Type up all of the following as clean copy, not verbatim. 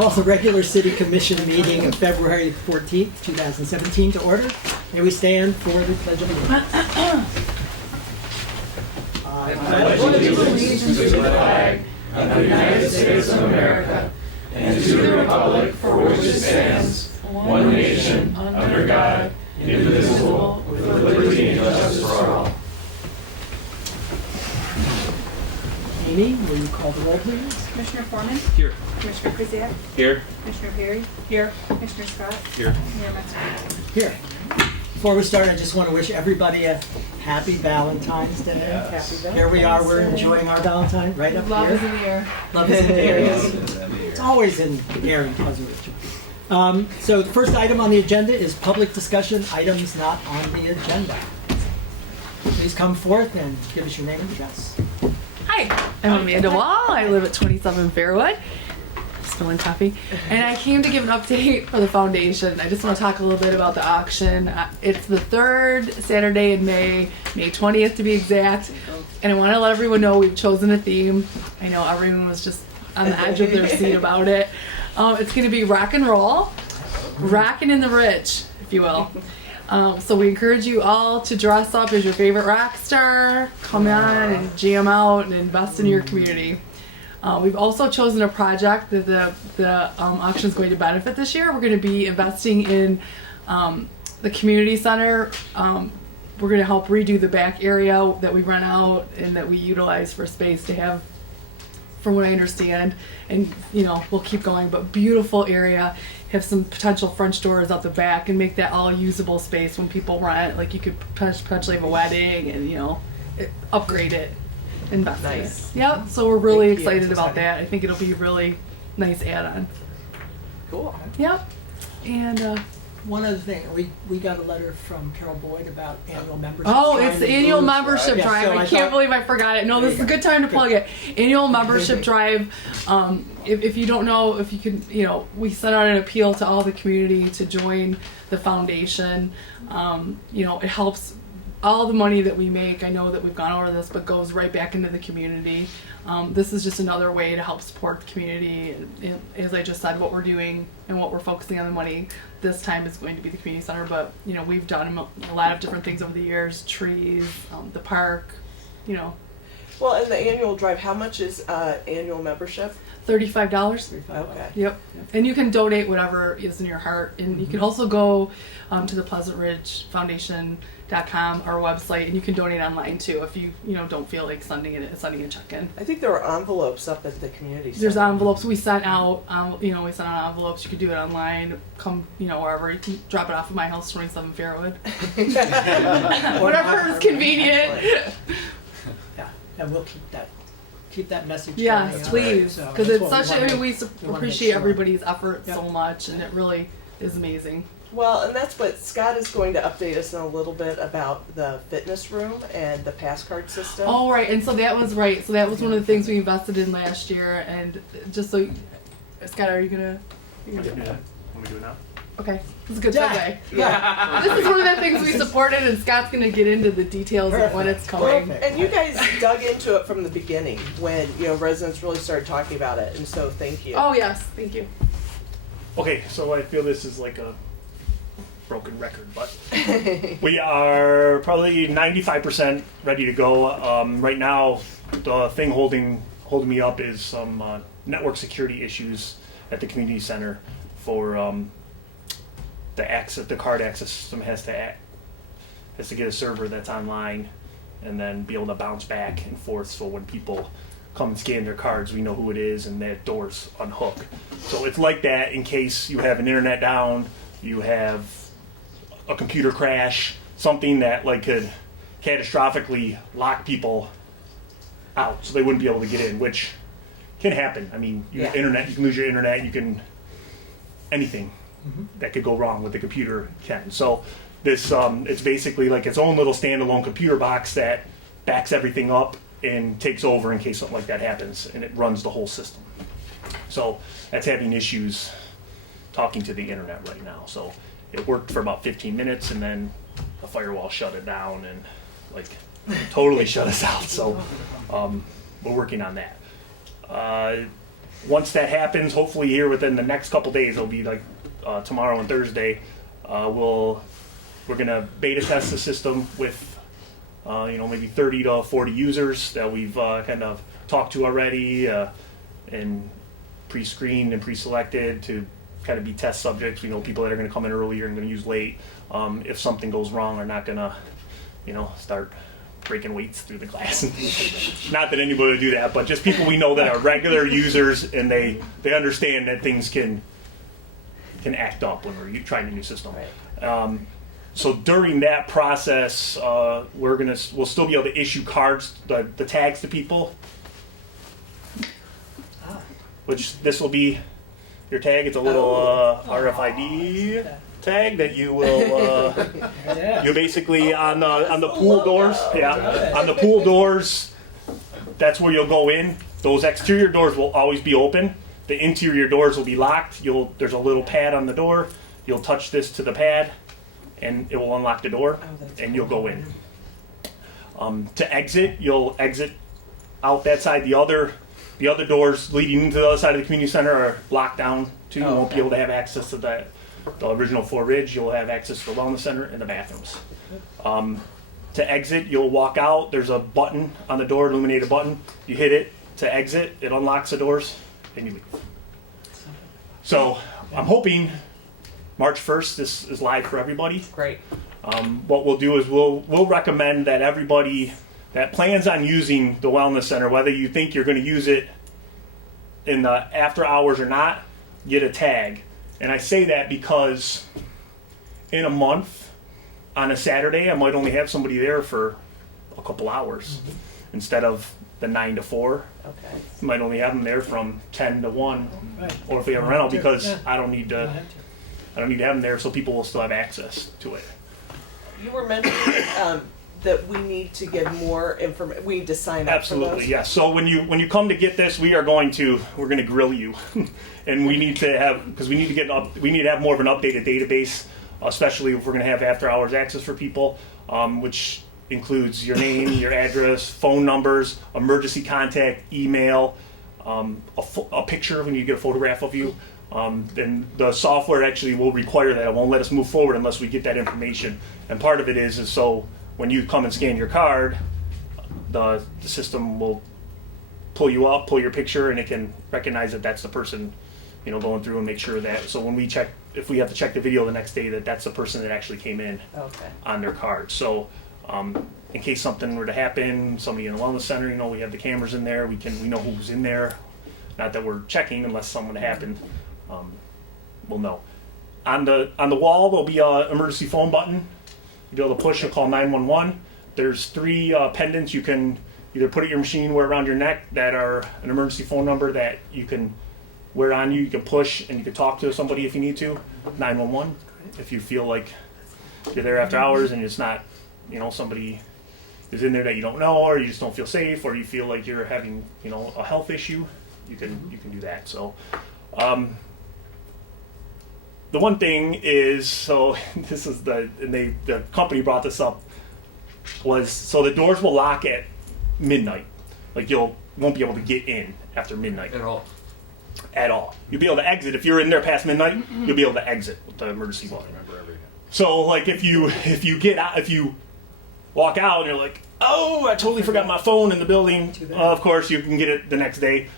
Call the regular City Commission meeting of February 14th, 2017 to order. May we stand for the Pledge of Allegiance. I pledge allegiance to the flag of the United States of America and to the republic for which it stands, one nation, under God, indivisible, with liberty and justice for all. Amy, will you call the roll, please? Commissioner Foreman? Here. Commissioner Krzyjak? Here. Commissioner Perry? Here. Commissioner Scott? Here. Mayor Metzger? Here. Before we start, I just want to wish everybody a happy Valentine's Day. Yes. Here we are, we're enjoying our Valentine right up Love here. is in the air. Love is in the air. Yes. It's always in the air in Pleasant Ridge. So the first item on the agenda is public discussion, items not on the agenda. Please come forth and give us your name and address. Hi, I'm Amanda Wall. I live at 27 Fairwood. Still in coffee. And I came to give an update for the foundation. I just want to talk a little bit about the auction. It's the third Saturday in May 20th to be exact. And I want to let everyone know we've chosen a theme. I know everyone was just on the edge of their seat about it. It's going to be rock and roll, rockin' in the rich, if you will. So we encourage you all to dress up as your favorite rock star, come on and jam out and invest in your community. We've also chosen a project that the auction is going to benefit this year. We're going to be investing in the community center. We're going to help redo the back area that we rent out and that we utilize for space to have, from what I understand, and we'll keep going, but beautiful area. Have some potential French doors out the back and make that all usable space when people rent. Like you could potentially have a wedding and upgrade it, invest in it. Yep. So we're really excited about that. I think it'll be a really nice add-on. Cool. Yep. And One other thing, we got a letter from Carol Boyd about annual membership. oh, it's the annual membership Yeah, drive. so I I can't thought- believe I forgot it. No, this is a good time to plug it. Annual membership drive. If you don't know, if you can, we sent out an appeal to all the community to join the foundation. It helps. All the money that we make, I know that we've gone over this, but goes right back into the community. This is just another way to help support the community. And as I just said, what we're doing and what we're focusing on the money this time is going to be the community center. But we've done a lot of different things over the years: trees, the park. Well, and the annual drive, how much is annual membership? $35. Okay. Yep. And you can donate whatever is in your heart. And you can also go to the Pleasant Ridge Foundation.com, our website, and you can donate online too if you don't feel like sending a check-in. I think there were envelopes up at the community center. There's envelopes we sent out. We sent out envelopes. You could do it online. Come, wherever. You can drop it off at my house, 27 Fairwood. Whatever is convenient. Yeah, and we'll keep that message. Yes, going on. please, So because that's it's what such. we We wanna make appreciate sure. everybody's effort Yep. so much, and it really is amazing. Well, and that's what Scott is going to update us in a little bit about the fitness room and the pass card system. Oh, right, and so that was right. So that was one of the things we invested in last year, and just so, Scott, are you gonna do Want it? me to do it now? Okay, this is a good Yeah. segue. Yeah. This is one of the things we supported, and Scott's gonna get into the details of when it's coming. Perfect. And you guys dug into it from the beginning when residents really started talking about it, and so thank you. Oh yes, thank you. Okay, so I feel this is like a broken record, but we are probably 95% ready to go. Right now, the thing holding me up is some network security issues at the community center for the card access system has to get a server that's online and then be able to bounce back and forth, so when people come and scan their cards, we know who it is and that doors unhook. So it's like that in case you have an internet down, you have a computer crash, something that could catastrophically lock people out so they wouldn't be able to get in, which can happen. I mean, Yeah. internet, you can lose your internet, anything that could go wrong with the computer can. So this, it's basically like its own little standalone computer box that backs everything up and takes over in case something like that happens, and it runs the whole system. So that's having issues talking to the internet right now. So it worked for about 15 minutes, and then the firewall shut it down and totally shut us out. So we're working on that. once that happens, hopefully here within the next couple days, it'll be like tomorrow and Thursday. We're gonna beta test the system with maybe 30 to 40 users that we've kind of talked to already and pre-screened and pre-selected to kind of be test subjects. We know people that are going to come in earlier and going to use late. If something goes wrong, are not going to start breaking weights through the class. Not that anybody would do that, but just people we know that are regular users and they understand that things can act up when we're trying a new system. Right. So during that process, we'll still be able to issue cards, the tags to people. Which this will be your tag. It's a little RFID tag that you will you basically on the pool doors. Yeah, on the pool doors. That's where you'll go in. Those exterior doors will always be open. The interior doors will be locked. There's a little pad on the door. You'll touch this to the pad, and it will unlock the door, and you'll go in. To exit, you'll exit out that side. The other doors leading into the other side of the community center are locked down too. You won't be able to have access to the original 4 Ridge. You'll have access to the wellness center and the bathrooms. To exit, you'll walk out. There's a button on the door, illuminated button. You hit it to exit. It unlocks the doors, and you leave. So I'm hoping March 1st this is live for everybody. Great. What we'll do is we'll recommend that everybody that plans on using the wellness center, whether you think you're going to use it in the after hours or not, get a tag. And I say that because in a month, on a Saturday, I might only have somebody there for a couple hours instead of the 9 to 4. Okay. I might only have them there from 10 to 1, or if we have a rental, because I don't need to have them there, so people will still have access to it. You were mentioning that we need to get more information. We need to sign up Absolutely, for those. yes. So when you come to get this, we're going to grill you, and we need to have, because we need to have more of an updated database, especially if we're going to have after hours access for people, which includes your name, your address, phone numbers, emergency contact, email, a picture when you get a photograph of you. Then the software actually will require that. It won't let us move forward unless we get that information. And part of it is so when you come and scan your card, the system will pull you up, pull your picture, and it can recognize that that's the person, going through and make sure that. So when we check, if we have to check the video the next day, that's the person that actually came in on their card. So in case something were to happen, somebody in the wellness center, we have the cameras in there. We know who's in there. Not that we're checking unless something happened. We'll know. On the wall, there'll be an emergency phone button. You'll be able to push and call 911. There's 3 pendants you can either put at your machine, wear around your neck, that are an emergency phone number that you can wear on you. You can push and you can talk to somebody if you need to. 911. If you feel like you're there after hours and it's not, somebody is in there that you don't know, or you just don't feel safe, or you feel like you're having, a health issue, you can do that. So. The one thing is, so this is the company brought this up, was so the doors will lock at midnight. Like won't be able to get in after midnight. At all. You'll be able to exit. If you're in there past midnight, you'll be able to exit with the emergency button. So like if you get out, if you walk out and you're like, oh, I totally forgot my phone in the building, of course you can get it the next day.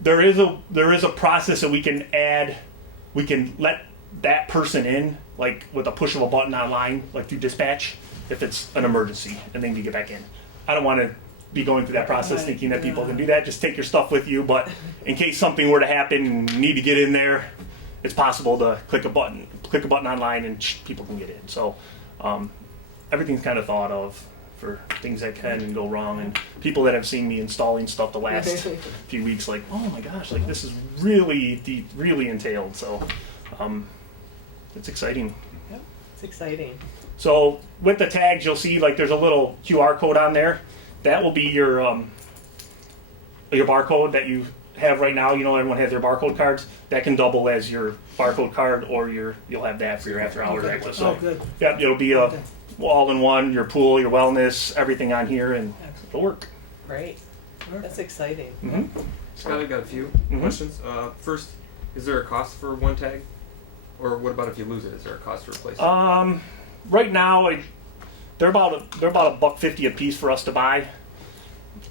There is a process that we can add. We can let that person in, like with a push of a button online, like through dispatch, if it's an emergency, and then you get back in. I don't want to be going through that process thinking that people can do that. Just take your stuff with you, but in case something were to happen and you need to get in there, it's possible to click a button online, and people can get in. So everything's kind of thought of for things that can go wrong, and people that have seen me installing stuff the last few weeks, like, oh my gosh, like this is really entailed. So it's exciting. Yep, it's exciting. So with the tags, you'll see like there's a little QR code on there. That will be your barcode that you have right now. Everyone has their barcode cards. That can double as your barcode card, or you'll have that for your after hours access. So good. Yeah, it'll be all in one, your pool, your wellness, everything on here, and it'll work. Great. That's exciting. Mm-hmm. Scott, I've got a few Mhm. questions. First, is there a cost for one tag? Or what about if you lose it? Is there a cost to replace it? Right now, they're about $1.50 a piece for us to buy.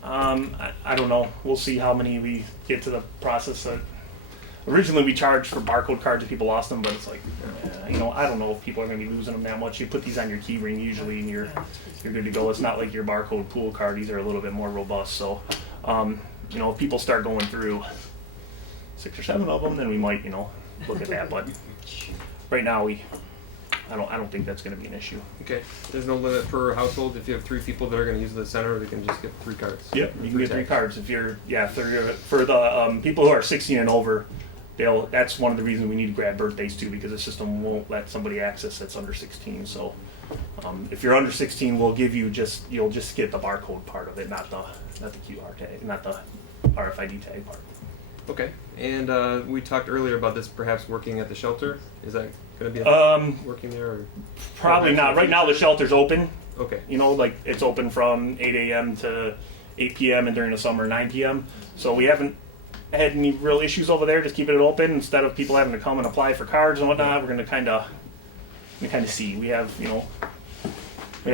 I don't know. We'll see how many we get to the process. Originally, we charged for barcode cards if people lost them, but it's like, I don't know if people are going to be losing them that much. You put these on your key ring usually, and you're good to go. It's not like your barcode pool card. These are a little bit more robust. So, if people start going through 6 or 7 of them, then we might, look at that. But right now, I don't think that's going to be an issue. Okay. There's no limit per household. If you have 3 people that are going to use the center, they can just get 3 cards. Yep, you can get 3 tags. cards if you're for the people who are 16 and over. That's one of the reasons we need to grab birthdays too, because the system won't let somebody access that's under 16. So if you're under 16, we'll give you'll just get the barcode part of it, not the QR tag, not the RFID tag part. Okay. And we talked earlier about this perhaps working at the shelter. Is that going to be working there? Or Probably not. Right now the shelter's open. Okay. Like it's open from 8 a.m. to 8 p.m. and during the summer 9 p.m. So we haven't had any real issues over there. Just keeping it open instead of people having to come and apply for cards and whatnot. We're going to kind of see. We have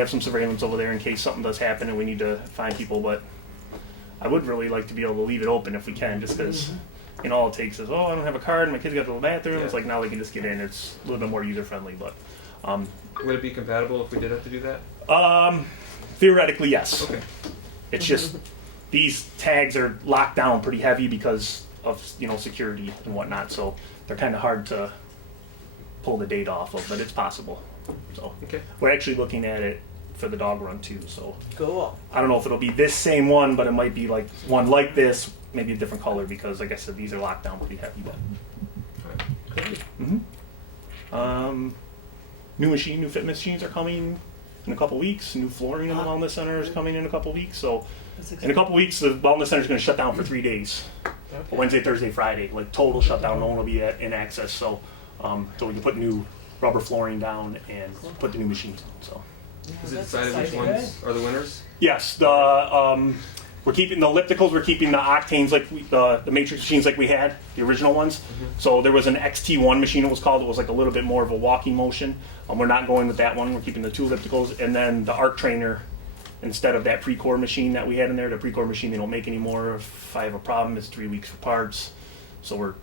some surveillance over there in case something does happen and we need to find people. But I would really like to be able to leave it open if we can, just because all it takes is, I don't have a card, my kids got to the bathroom. Yeah. It's like now they can just get in. It's a little bit more user friendly. But would it be compatible if we did have to do that? theoretically, yes. Okay. It's just these tags are locked down pretty heavy because of security and whatnot, so they're kind of hard to pull the date off of, but it's possible. So Okay. we're actually looking at it for the dog run too. So Cool. I don't know if it'll be this same one, but it might be like one like this, maybe a different color, because like I said, these are locked down pretty heavy. But new fit machines are coming in a couple weeks. New flooring in the wellness center is coming in a couple weeks. So in a couple weeks, the wellness center is going to shut down for 3 days. Wednesday, Thursday, Friday, like total shutdown. No one will be in access. So we can put new rubber flooring down and put the new machines on. So Is it decided which ones are the winners? yes, we're keeping the ellipticals. We're keeping the octanes like the matrix machines like we had, the original ones. So there was an XT1 machine. It was called. It was like a little bit more of a walking motion. We're not going with that one. We're keeping the 2 ellipticals, and then the arc trainer. Instead of that Precor machine that we had in there, the Precor machine they don't make anymore. If I have a problem, it's 3 weeks for parts. So we're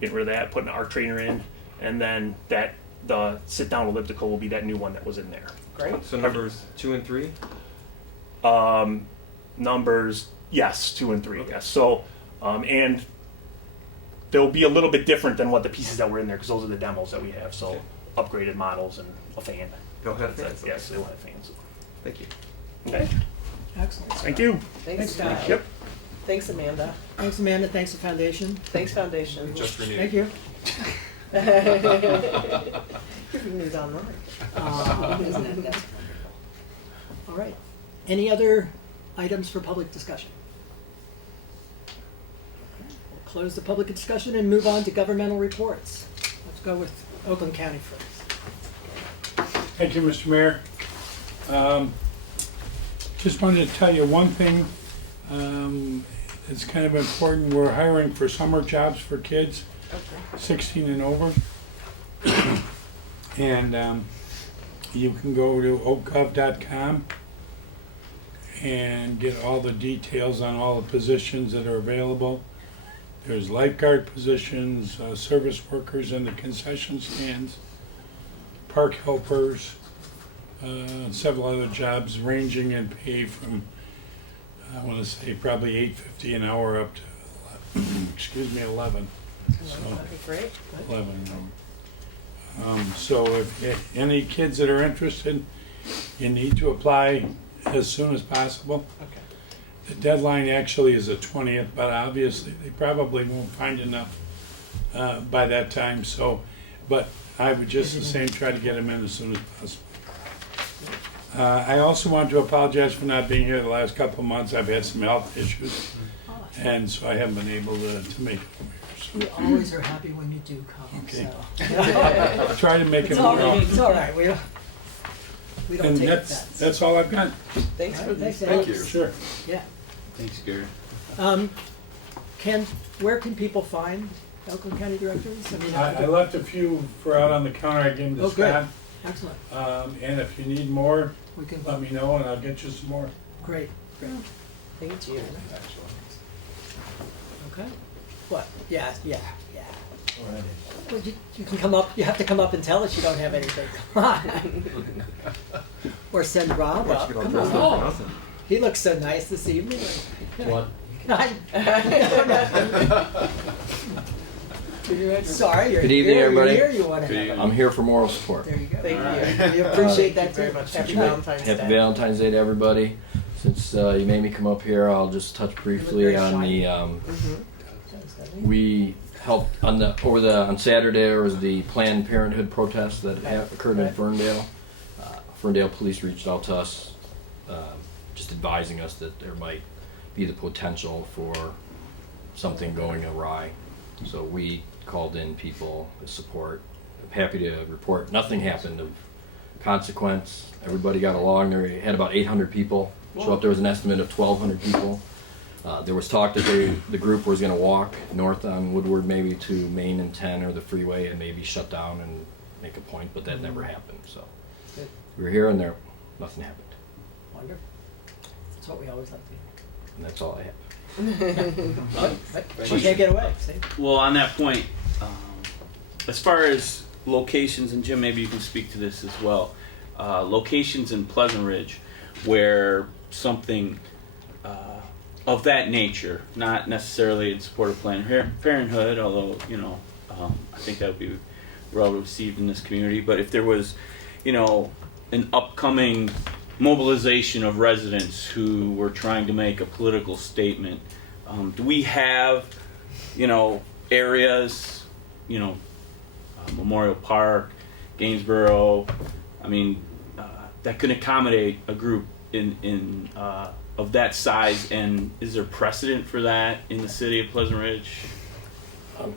getting rid of that, putting an arc trainer in, and then the sit-down elliptical will be that new one that was in there. Great. So numbers 2 and 3? Numbers, yes, 2 and 3, yes. So, and they'll be a little bit different than what the pieces that were in there, because those are the demos that we have. So, upgraded models and a fan. They'll have fans. Yes, they will have fans. Thank you. Okay. Excellent. Thank you. Thanks, Scott. Scott. Yep. Thanks, Amanda. Thanks, Amanda. Thanks, the foundation. Thanks, Foundation. Just renewed. Thank you. You're renewed online. Isn't that all right. Any other items for public discussion? We'll close the public discussion and move on to governmental reports. Let's go with Oakland County first. Thank you, Mr. Mayor. Just wanted to tell you one thing. It's kind of important. We're hiring for summer jobs for kids 16 and over. And you can go to oakgov.com and get all the details on all the positions that are available. There's lifeguard positions, service workers in the concession stands, park helpers, several other jobs ranging in pay from, I want to say probably $8.50 an hour up to, 11. So, That'd be great. 11. So if any kids that are interested, you need to apply as soon as possible. Okay. The deadline actually is the 20th, but obviously they probably won't find enough by that time. So, but I would just the same try to get them in as soon as possible. I also want to apologize for not being here the last couple of months. I've had some health issues, and so I haven't been able to make it over here. We always are happy when you do come. Okay. So. I'll try to make it It's all more right. often. It's all right. We don't And take that's all I've got. Thanks for Thanks, these. Alex. you. Sure. Yeah. Thanks, Gary. where can people find Oakland County directors? I mean, I left a few for out on the counter. I gave them to Oh, good. Scott. excellent. And if you need more, We can. let me know and I'll get you some more. Great. Thank you. Okay. What? Yeah. Well, you can come up. You have to come up and tell us you don't have anything. Come on. Or send Rob up. Come on. He looks so nice this evening. What? Sorry, you're Good evening, here. everybody. You're here. You want to have I'm here for moral support. There you go. Thank you. We appreciate that very too. much. Happy Valentine's Day. Happy Valentine's Day to everybody. Since you made me come up here, I'll just touch briefly very on shiny. the. We helped on Saturday. There was the Planned Parenthood protest that occurred in Ferndale. Ferndale police reached out to us, just advising us that there might be the potential for something going awry. So we called in people to support. I'm happy to report nothing happened of consequence. Everybody got along. They had about 800 people show up. There was an estimate of 1,200 people. There was talk that the group was going to walk north on Woodward, maybe to Main and 10 or the freeway, and maybe shut down and make a point, but that never happened. So Good. we were here, and nothing happened, Wonderful. That's what we always like to hear. and that's all I have. But she can't get away. See? Well, on that point, as far as locations, and Jim, maybe you can speak to this as well, locations in Pleasant Ridge where something of that nature, not necessarily in support of Planned Parenthood, although, I think that would be well received in this community, but if there was, an upcoming mobilization of residents who were trying to make a political statement, do we have, areas, Memorial Park, Gainsborough, that can accommodate a group in of that size, and is there precedent for that in the city of Pleasant Ridge?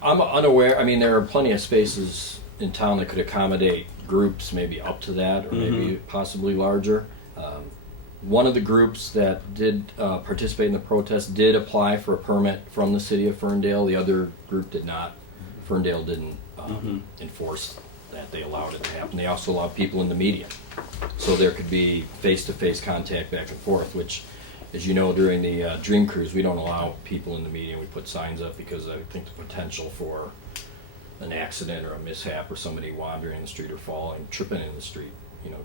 I'm unaware. There are plenty of spaces in town that could accommodate groups, maybe up to that, or maybe possibly larger. One of the groups that did participate in the protest did apply for a permit from the city of Ferndale. The other group did not. Ferndale didn't enforce that. They allowed it to happen. They also allowed people in the median, so there could be face-to-face contact back and forth, which, as you know, during the Dream Cruise, we don't allow people in the median. We put signs up because I think the potential for an accident or a mishap or somebody wandering in the street or falling, tripping in the street,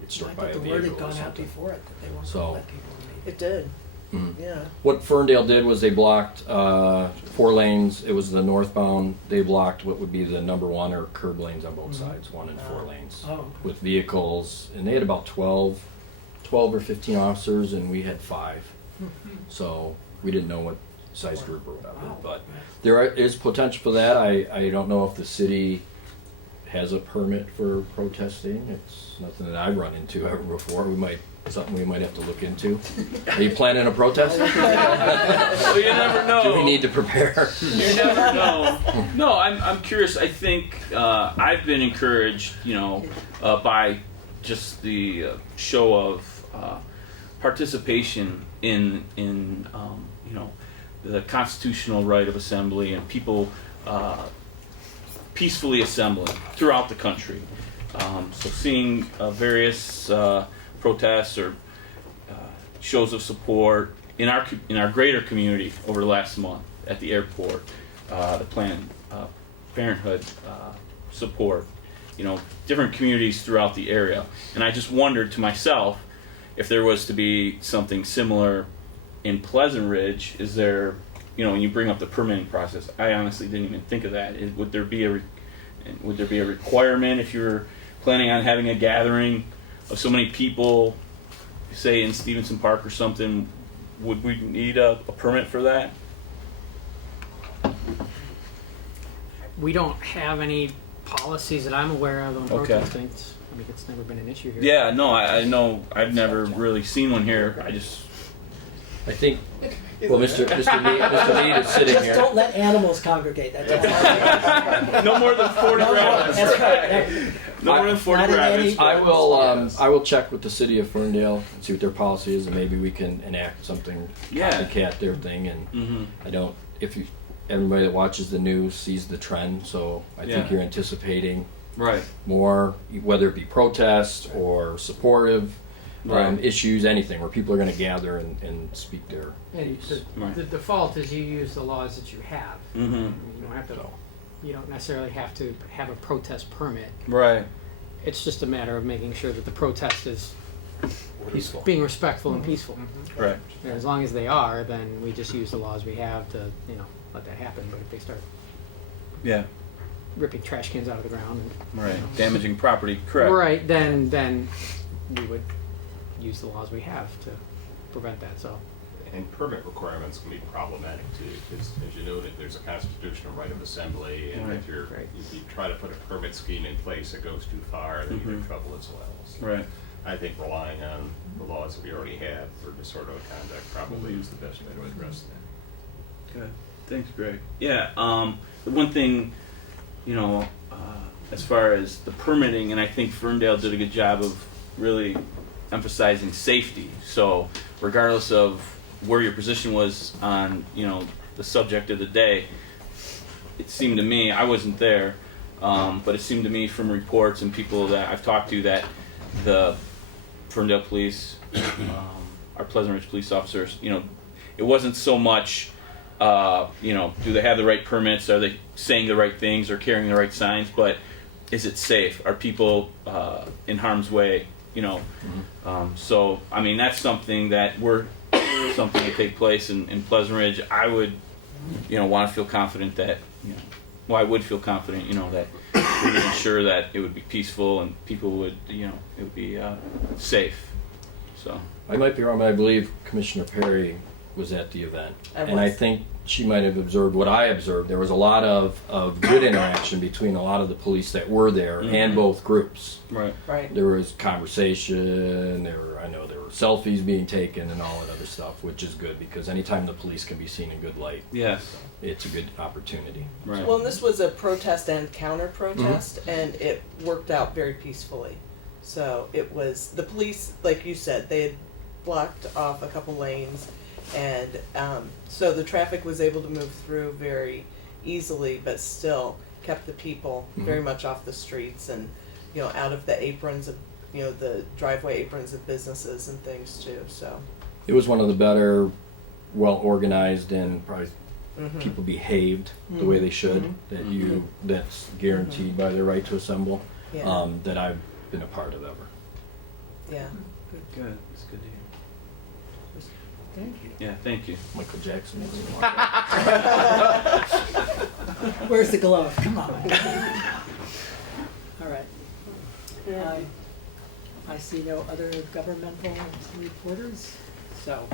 get struck by a the vehicle word had or gone out something. before it that they weren't So- going to let people in. It did. Mhm. Yeah. What Ferndale did was they blocked 4 lanes. It was the northbound. They blocked what would be the number 1 or curb lanes on both sides, 1 and 4 lanes, Oh, with vehicles. And they had about 12 or 15 officers, and we had 5. So we didn't know what size group or whatever. Wow. But there is potential for that. I don't know if the city has a permit for protesting. It's nothing that I've run into ever before. Something we might have to look into. Are you planning a protest? Well, you never know. Do we need to prepare? You never know. No, I'm curious. I think I've been encouraged, by just the show of participation in the constitutional right of assembly and people peacefully assembling throughout the country. So seeing various protests or shows of support in our greater community over the last month at the airport, the Planned Parenthood support, different communities throughout the area, and I just wondered to myself if there was to be something similar in Pleasant Ridge. Is there, when you bring up the permitting process, I honestly didn't even think of that. Would there be a requirement if you're planning on having a gathering of so many people, say in Stevenson Park or something? Would we need a permit for that? We don't have any policies that I'm aware of on Okay. protesting. It's never been an issue here. Yeah, no, I know. I've never really seen one here. I think, well, Mr. Mead is sitting Just here. don't let animals congregate. That's all. No more than 40 rabbits. That's right. No more than 40 Not in rabbits. any- I will check with the city of Ferndale and see what their policy is, and maybe we can enact something Yeah. copycat their thing. And Mm-hmm. I don't, if you, everybody that watches the news sees the trend, so I think you're anticipating Right. more, whether it be protest or supportive issues, anything where people are going to gather and speak their piece. The default is you use the laws that you have. Mm-hmm. You don't have to. You don't necessarily have to have a protest permit. Right. It's just a matter of making sure that the protest is Peaceful. being respectful and peaceful. Right. And as long as they are, then we just use the laws we have to, let that happen. But if they start Yeah. ripping trash cans out of the ground, Right. Damaging property. Correct. right, then we would use the laws we have to prevent that. So. And permit requirements can be problematic too, because as you noted, there's a constitutional right of assembly, and if if you try to put a permit scheme in place that goes too far, then you're in trouble as well. So Right. I think relying on the laws that we already have for disorderly conduct probably is the best way to address that. Good. Thanks, Greg. Yeah. The one thing, as far as the permitting, and I think Ferndale did a good job of really emphasizing safety. So regardless of where your position was on, the subject of the day, it seemed to me, I wasn't there, but it seemed to me from reports and people that I've talked to that the Ferndale police, our Pleasant Ridge police officers, it wasn't so much, do they have the right permits? Are they saying the right things or carrying the right signs? But is it safe? Are people in harm's way? So, I mean, that's something that something to take place in Pleasant Ridge. I would, want to feel confident that, I would feel confident, that we would ensure that it would be peaceful and people would, it would be safe. So I might be wrong, but I believe Commissioner Perry was at the event. And I think she might have observed what I observed. There was a lot of good interaction between a lot of the police that were there and both groups. Right. Right. There was conversation, I know there were selfies being taken and all that other stuff, which is good because anytime the police can be seen in good light, yes, it's a good opportunity. Right. Well, and this was a protest and counter-protest, and it worked out very peacefully. So it was, the police, like you said, they had blocked off a couple lanes, and so the traffic was able to move through very easily, but still kept the people very much off the streets and, out of the aprons of, the driveway aprons of businesses and things too, so. It was one of the better, well-organized and probably people behaved the way they should, that's guaranteed by their right to assemble, that I've been a part of ever. Yeah. Good. It's good to hear. Thank you. Yeah, thank you. Michael Jackson. Where's the glove? Come on. All right. I see no other governmental reporters. So,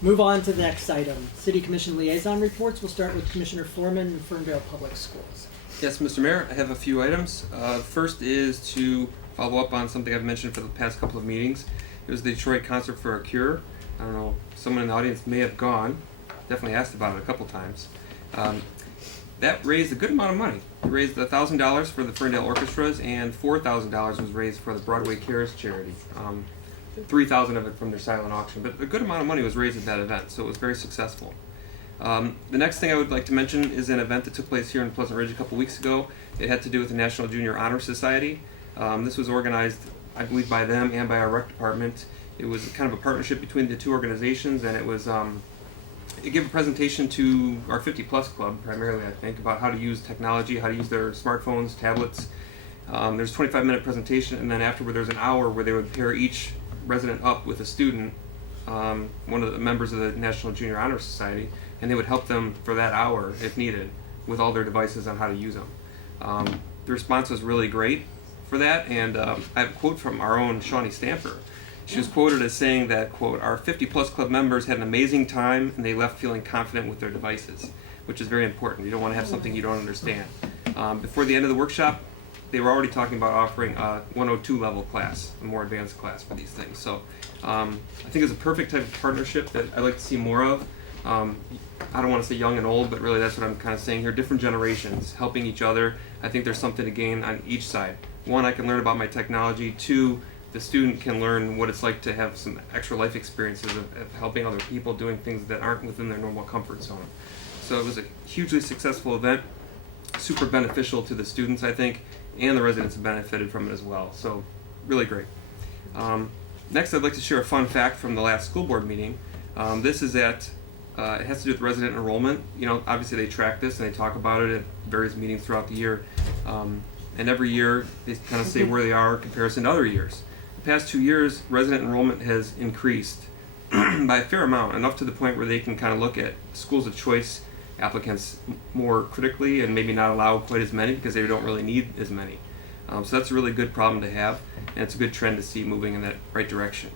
move on to the next item. City Commission liaison reports. We'll start with Commissioner Foreman in Ferndale Public Schools. Yes, Mr. Mayor, I have a few items. First is to follow up on something I've mentioned for the past couple of meetings. It was the Detroit Concert for a Cure. I don't know, someone in the audience may have gone. Definitely asked about it a couple times. That raised a good amount of money. It raised $1,000 for the Ferndale Orchestras, and $4,000 was raised for the Broadway Cares charity. 3,000 of it from their silent auction, but a good amount of money was raised at that event, so it was very successful. The next thing I would like to mention is an event that took place here in Pleasant Ridge a couple weeks ago. It had to do with the National Junior Honor Society. This was organized, I believe, by them and by our rec department. It was kind of a partnership between the two organizations, and it was it gave a presentation to our 50-plus club, primarily, I think, about how to use technology, how to use their smartphones, tablets. There's a 25-minute presentation, and then afterward there's an hour where they would pair each resident up with a student, one of the members of the National Junior Honor Society, and they would help them for that hour, if needed, with all their devices on how to use them. The response was really great for that, and I have a quote from our own Shawnee Stamper. She was quoted as saying that, quote, "Our 50-plus club members had an amazing time and they left feeling confident with their devices," which is very important. You don't want to have something you don't understand. Before the end of the workshop, they were already talking about offering a 102 level class, a more advanced class for these things. So I think it's a perfect type of partnership that I'd like to see more of. I don't want to say young and old, but really that's what I'm kind of saying here. Different generations helping each other. I think there's something to gain on each side. One, I can learn about my technology. Two, the student can learn what it's like to have some extra life experiences of helping other people, doing things that aren't within their normal comfort zone. So it was a hugely successful event, super beneficial to the students, I think, and the residents have benefited from it as well. So really great. Next, I'd like to share a fun fact from the last school board meeting. This is it has to do with resident enrollment. You know, obviously they track this and they talk about it at various meetings throughout the year. And every year they kind of say where they are in comparison to other years. The past 2 years, resident enrollment has increased by a fair amount, enough to the point where they can kind of look at schools of choice applicants more critically and maybe not allow quite as many because they don't really need as many. So that's a really good problem to have, and it's a good trend to see moving in that right direction.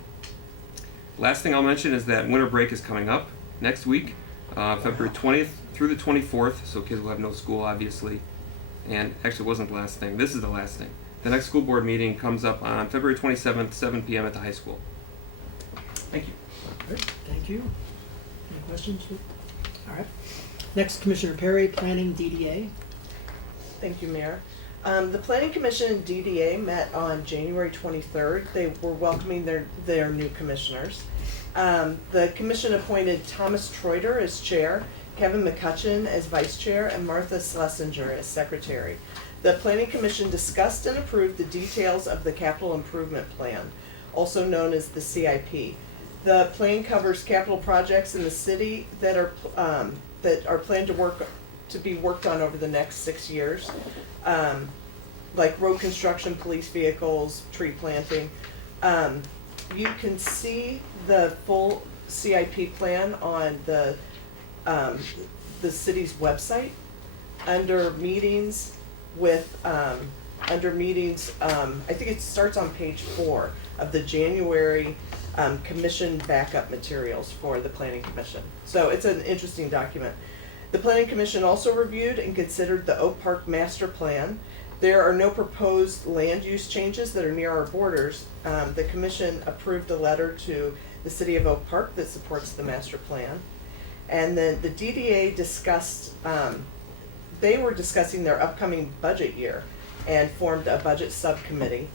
Last thing I'll mention is that winter break is coming up next week, February 20th through the 24th, so kids will have no school, obviously. And actually, it wasn't the last thing. This is the last thing. The next school board meeting comes up on February 27th, 7 p.m. at the high school. Thank you. All right, thank you. Any questions? All right. Next, Commissioner Perry, Planning DDA. Thank you, Mayor. The Planning Commission and DDA met on January 23rd. They were welcoming their new commissioners. The commission appointed Thomas Troiter as chair, Kevin McCutcheon as vice chair, and Martha Schlesinger as secretary. The Planning Commission discussed and approved the details of the Capital Improvement Plan, also known as the CIP. The plan covers capital projects in the city that are planned to be worked on over the next 6 years, like road construction, police vehicles, tree planting. You can see the full CIP plan on the city's website under meetings I think it starts on page 4 of the January commission backup materials for the Planning Commission. So it's an interesting document. The Planning Commission also reviewed and considered the Oak Park Master Plan. There are no proposed land use changes that are near our borders. The Commission approved a letter to the City of Oak Park that supports the master plan. And then the DDA discussed, they were discussing their upcoming budget year and formed a budget subcommittee.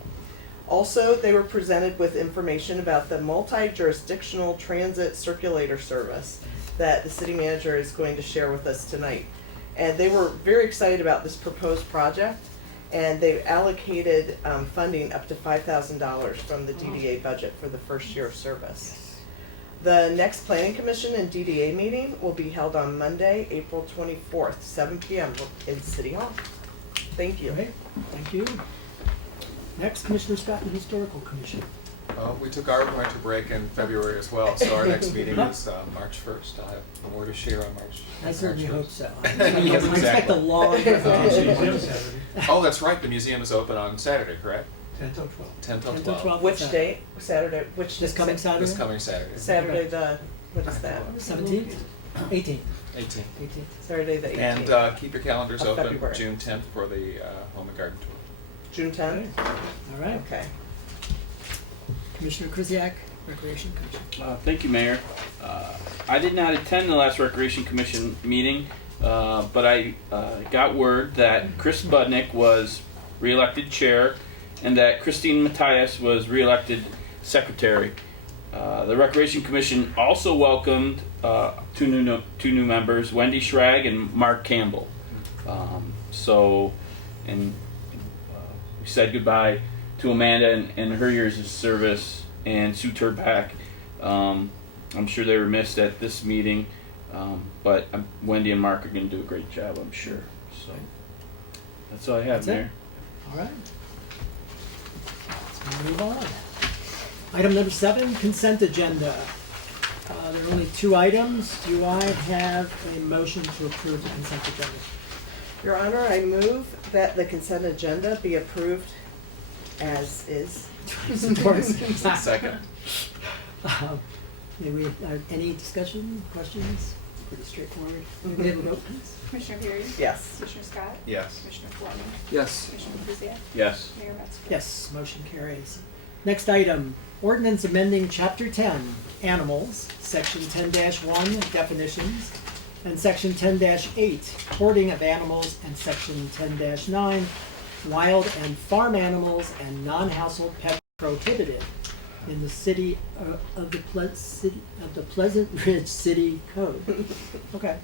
Also, they were presented with information about the Multi-Jurisdictional Transit Circulator service that the city manager is going to share with us tonight. And they were very excited about this proposed project, and they've allocated funding up to $5,000 from the DDA budget for the first year of service. The next Planning Commission and DDA meeting will be held on Monday, April 24th, 7 p.m. in City Hall. Thank you. Okay, thank you. Next, Commissioner Scott and Historical Commission. We took our winter break in February as well, so our next meeting is March 1st. I'll have more to share on March. I certainly March hope 1st. so. Yes, I expect a exactly. long presentation. Oh, that's right. The museum is open on Saturday, correct? 10 till 12. 10 till 10 till 12. 12. Which What's that? date? Saturday? Which This coming Saturday? This coming Saturday. Saturday the, what is that? 17th? 18th. 18th. 18th. Saturday the 18th. And keep your calendars Of open February. June 10th for the Home and Garden Tour. June 10th? All right. Okay. Commissioner Krzyjak, Recreation Commission. Thank you, Mayor. I did not attend the last Recreation Commission meeting, but I got word that Chris Budnick was reelected chair and that Christine Matthias was reelected secretary. The Recreation Commission also welcomed two new members, Wendy Schrag and Mark Campbell. We said goodbye to Amanda and her years of service, and Sue Turback. I'm sure they were missed at this meeting, but Wendy and Mark are going to do a great job, I'm sure. So that's all I have, Mayor. All right. Let's move on. Item number 7, consent agenda. There are only 2 items. Do I have a motion to approve the consent agenda? Your Honor, I move that the consent agenda be approved as is. Support. Second. Any discussion, questions? Pretty straightforward. Can we have a vote, please? Commissioner Perry? Yes. Commissioner Scott? Yes. Commissioner Foreman? Yes. Commissioner Krzyjak? Yes. Mayor Metzger? Yes, motion carries. Next item, ordinance amending Chapter 10, Animals, Section 10-1, Definitions, and Section 10-8, Hoarding of Animals, and Section 10-9, Wild and Farm Animals and Non-Household Pets Prohibited in the city of the Pleasant Ridge City Code. Okay.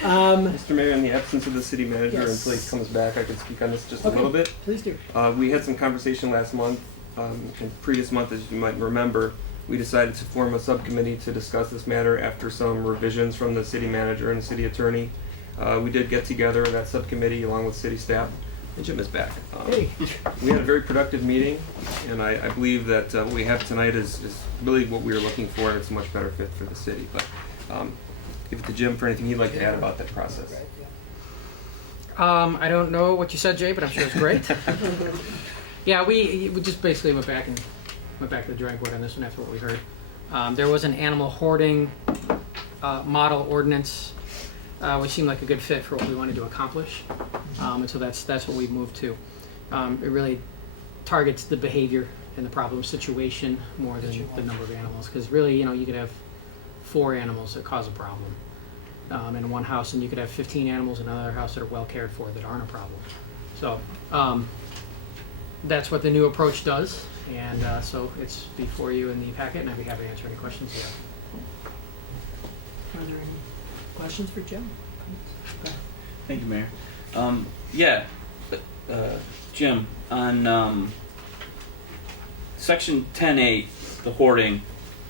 Mr. Mayor, in the absence of the city manager, Yes. until he comes back, I can speak on this just Okay. a little bit. Please do. We had some conversation last month, and previous month, as you might remember, we decided to form a subcommittee to discuss this matter after some revisions from the city manager and the city attorney. We did get together, that subcommittee, along with city staff, and Jim is back. Hey. We had a very productive meeting, and I believe that what we have tonight is really what we were looking for, and it's a much better fit for the city. But give it to Jim for anything he'd like to add about that process. I don't know what you said, Jay, but I'm sure it's great. Yeah, we just basically went back to the drawing board on this one after what we heard. There was an animal hoarding model ordinance, which seemed like a good fit for what we wanted to accomplish, and so that's what we moved to. It really targets the behavior and the problem situation more than the number of animals, because really, you could have 4 animals that cause a problem in one house, and you could have 15 animals in another house that are well cared for that aren't a problem. So that's what the new approach does, and so it's before you in the packet, and I'd be happy to answer any questions you have. Are there any questions for Jim? Thank you, Mayor. Jim, on section 10.8, the hoarding,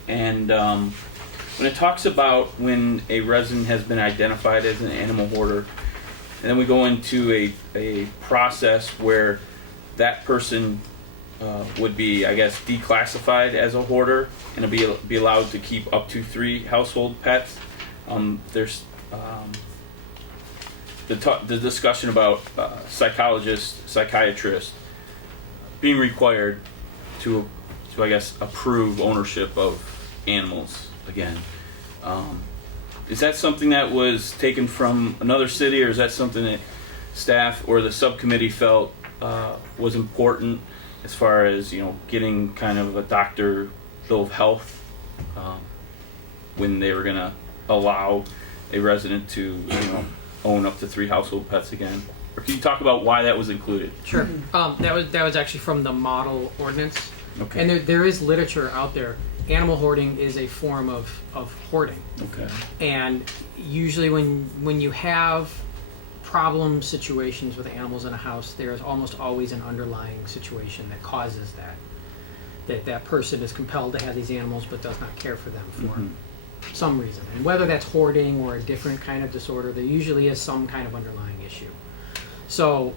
and when it talks about when a resident has been identified as an animal hoarder, and then we go into a process where that person would be, I guess, declassified as a hoarder and be allowed to keep up to 3 household pets. There's the discussion about psychologists, psychiatrists being required to I guess approve ownership of animals again. Is that something that was taken from another city, or is that something that staff or the subcommittee felt was important as far as getting kind of a doctor bill of health when they were going to allow a resident to own up to 3 household pets again? Or can you talk about why that was included? Sure. That was actually from the model ordinance. Okay. And there is literature out there. Animal hoarding is a form of hoarding. Okay. And usually when you have problem situations with animals in a house, there's almost always an underlying situation that causes that person is compelled to have these animals but does not care for them for some reason. And whether that's hoarding or a different kind of disorder, there usually is some kind of underlying issue. So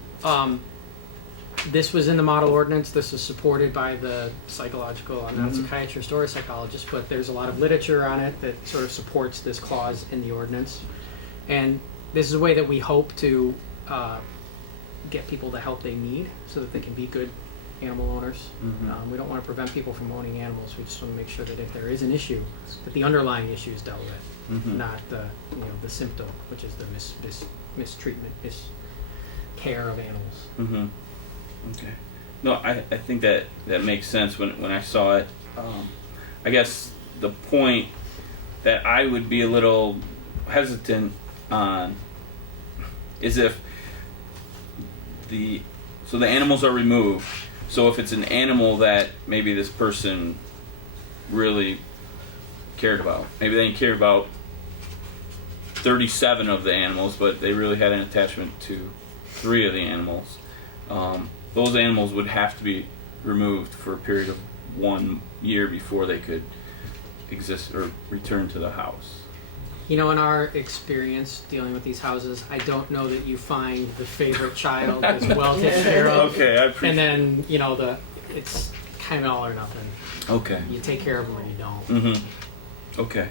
this was in the model ordinance. This is supported by the psychological, I'm not a psychiatrist or a psychologist, but there's a lot of literature on it that sort of supports this clause in the ordinance. And this is a way that we hope to get people the help they need so that they can be good animal owners. We don't want to prevent people from owning animals. We just want to make sure that if there is an issue, that the underlying issue is dealt with, not the symptom, which is the mistreatment, miscare of animals. Okay. No, I think that makes sense when I saw it. I guess the point that I would be a little hesitant on is if the animals are removed. So if it's an animal that maybe this person really cared about, maybe they cared about 37 of the animals, but they really had an attachment to 3 of the animals. Those animals would have to be removed for a period of 1 year before they could exist or return to the house. In our experience dealing with these houses, I don't know that you find the favorite child as well taken care of. Okay, I appreciate. And then it's kind of all or nothing. Okay. You take care of them or you don't. Okay.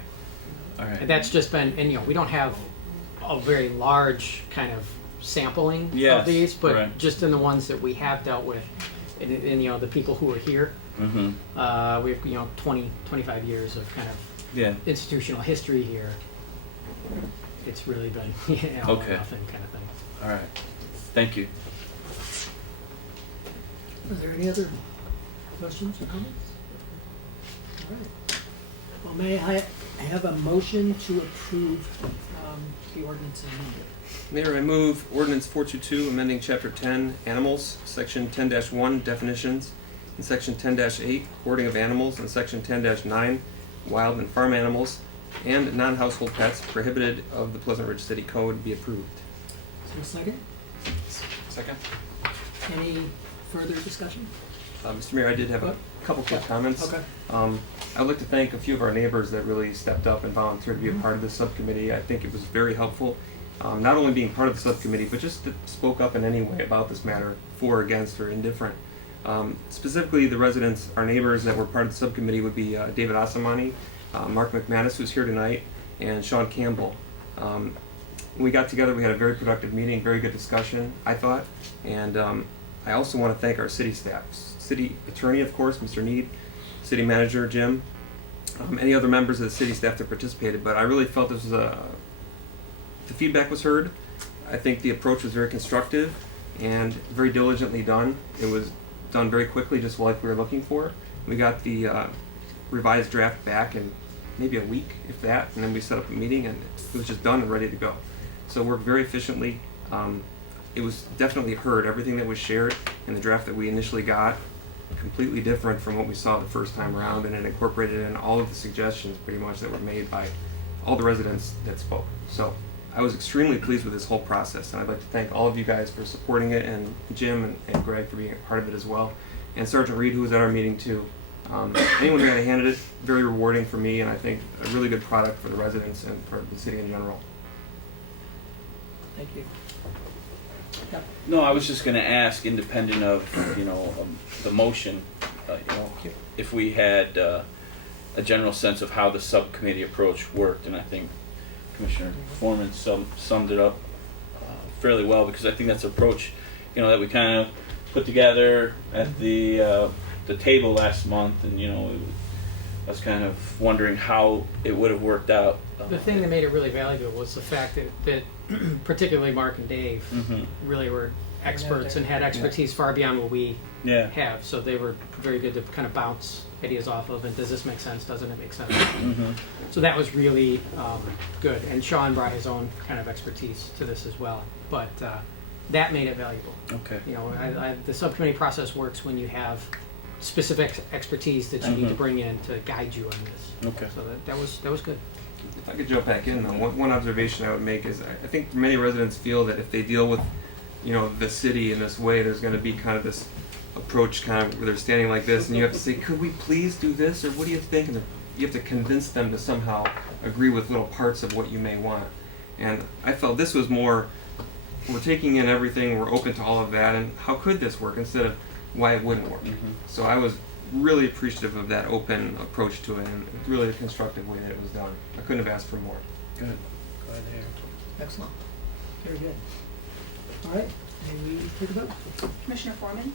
All right. And that's just been, and we don't have a very large kind of sampling of these, but just in the ones that we have dealt with, and the people who are here, we have 25 years of kind of institutional history here. It's really been all or nothing kind of thing. All right. Thank you. Are there any other questions or comments? All right. Well, may I have a motion to approve the ordinance amended? Mayor, I move Ordinance 422, amending Chapter 10, Animals, Section 10-1, Definitions, and Section 10-8, Hoarding of Animals, and Section 10-9, Wild and Farm Animals, and non-household pets prohibited of the Pleasant Ridge City Code be approved. Is there a second? Second? Any further discussion? Mr. Mayor, I did have a couple quick comments. Okay. I would like to thank a few of our neighbors that really stepped up and volunteered to be a part of the subcommittee. I think it was very helpful, not only being part of the subcommittee, but just to spoke up in any way about this matter, for, against, or indifferent. Specifically, the residents, our neighbors that were part of the subcommittee would be David Asamani, Mark McManus, who's here tonight, and Sean Campbell. When we got together, we had a very productive meeting, very good discussion, I thought, and I also want to thank our city staff, city attorney, of course, Mr. Need, city manager, Jim, any other members of the city staff that participated, but I really felt this was the feedback was heard. I think the approach was very constructive and very diligently done. It was done very quickly, just like we were looking for. We got the revised draft back in maybe a week, if that, and then we set up a meeting and it was just done and ready to go. So it worked very efficiently. It was definitely heard. Everything that was shared in the draft that we initially got, completely different from what we saw the first time around, and it incorporated in all of the suggestions pretty much that were made by all the residents that spoke. So I was extremely pleased with this whole process, and I'd like to thank all of you guys for supporting it, and Jim and Greg for being a part of it as well, and Sergeant Reed, who was at our meeting too. Anyone who had a hand in it, very rewarding for me, and I think a really good product for the residents and for the city in general. Thank you. No, I was just going to ask, independent of the motion, if we had a general sense of how the subcommittee approach worked, and I think Commissioner Foreman summed it up fairly well, because I think that's an approach that we kind of put together at the table last month, and I was kind of wondering how it would have worked out. The thing that made it really valuable was the fact that particularly Mark and Dave really were experts and had expertise far beyond what we have. So they were very good to kind of bounce ideas off of, and does this make sense? Doesn't it make sense? So that was really good. And Sean brought his own kind of expertise to this as well. But that made it valuable. Okay. The subcommittee process works when you have specific expertise that you need to bring in to guide you on this. Okay. So that was good. If I could jump back in, though, one observation I would make is I think many residents feel that if they deal with, the city in this way, there's going to be kind of this approach kind of where they're standing like this, and you have to say, could we please do this, or what do you think? And you have to convince them to somehow agree with little parts of what you may want. And I felt this was more, we're taking in everything, we're open to all of that, and how could this work instead of why it wouldn't work. So I was really appreciative of that open approach to it, and really a constructive way that it was done. I couldn't have asked for more. Good. Glad to hear. Excellent. Very good. All right, may we take a vote? Commissioner Foreman,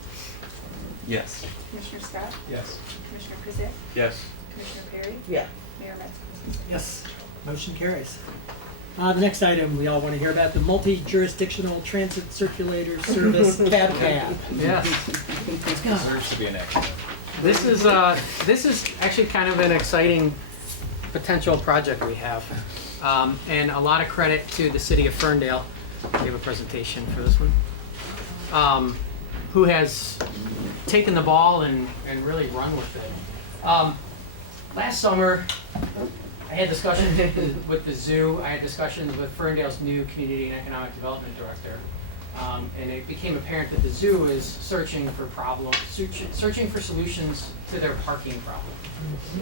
Yes. Commissioner Scott, Yes. Commissioner Krizak, Yes. Commissioner Perry, Yeah. Mayor Metzger. Yes. Motion carries. The next item we all want to hear about, the Multi-Jurisdictional Transit Circulator Service, Fab Cab. Yes. Let's go. Deserves to be an action. This is actually kind of an exciting potential project we have, and a lot of credit to the city of Ferndale. We have a presentation for this one, who has taken the ball and really run with it. Last summer, I had discussions with the zoo. I had discussions with Ferndale's new Community and Economic Development Director. And it became apparent that the zoo is searching for solutions to their parking problem.